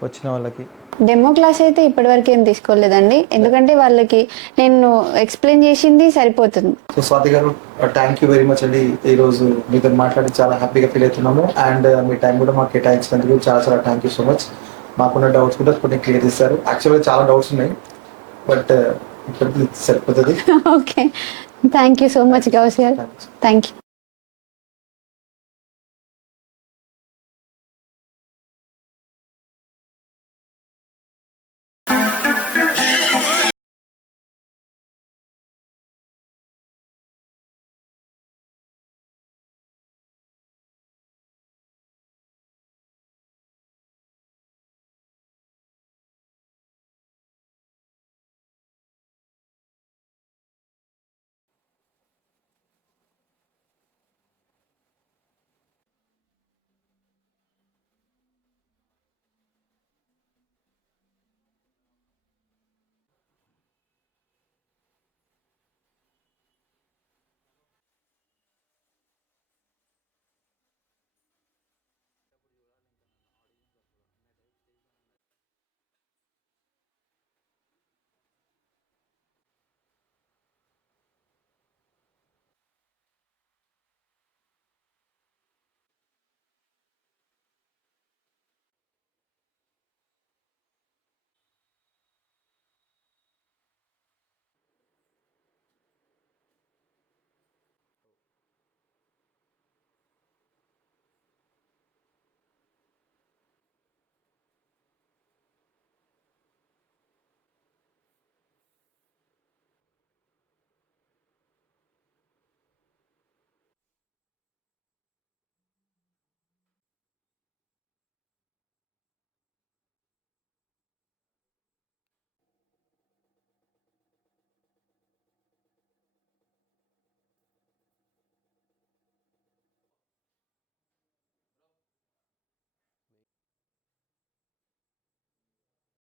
వచ్చిన వాళ్ళకి డెమో క్లాస్ అయితే ఇప్పటివరకు ఏం తీసుకోలేదండి, ఎందుకంటే వాళ్ళకి నేను ఎక్స్ప్లెయిన్ చేసింది సరిపోతుంది. సో స్వాతి గారు, థ్యాంక్ యూ వెరీ మచ్ అండి. ఈరోజు మీతో మాట్లాడి చాలా హ్యాపీగా ఫీల్ అవుతున్నాము, అండ్ మీ టైం కూడా మాకు కేటాయించినందుకు చాలా చాలా థ్యాంక్ యూ సో మచ్. మాకున్న డౌట్స్ కూడా కొన్ని క్లియర్ చేస్తారు. యాక్చువల్గా చాలా డౌట్స్ ఉన్నాయి, బట్ ఇప్పటికి సరిపోతుంది. Okay, thank you so much Ghouse గారు, థ్యాంక్ యూ.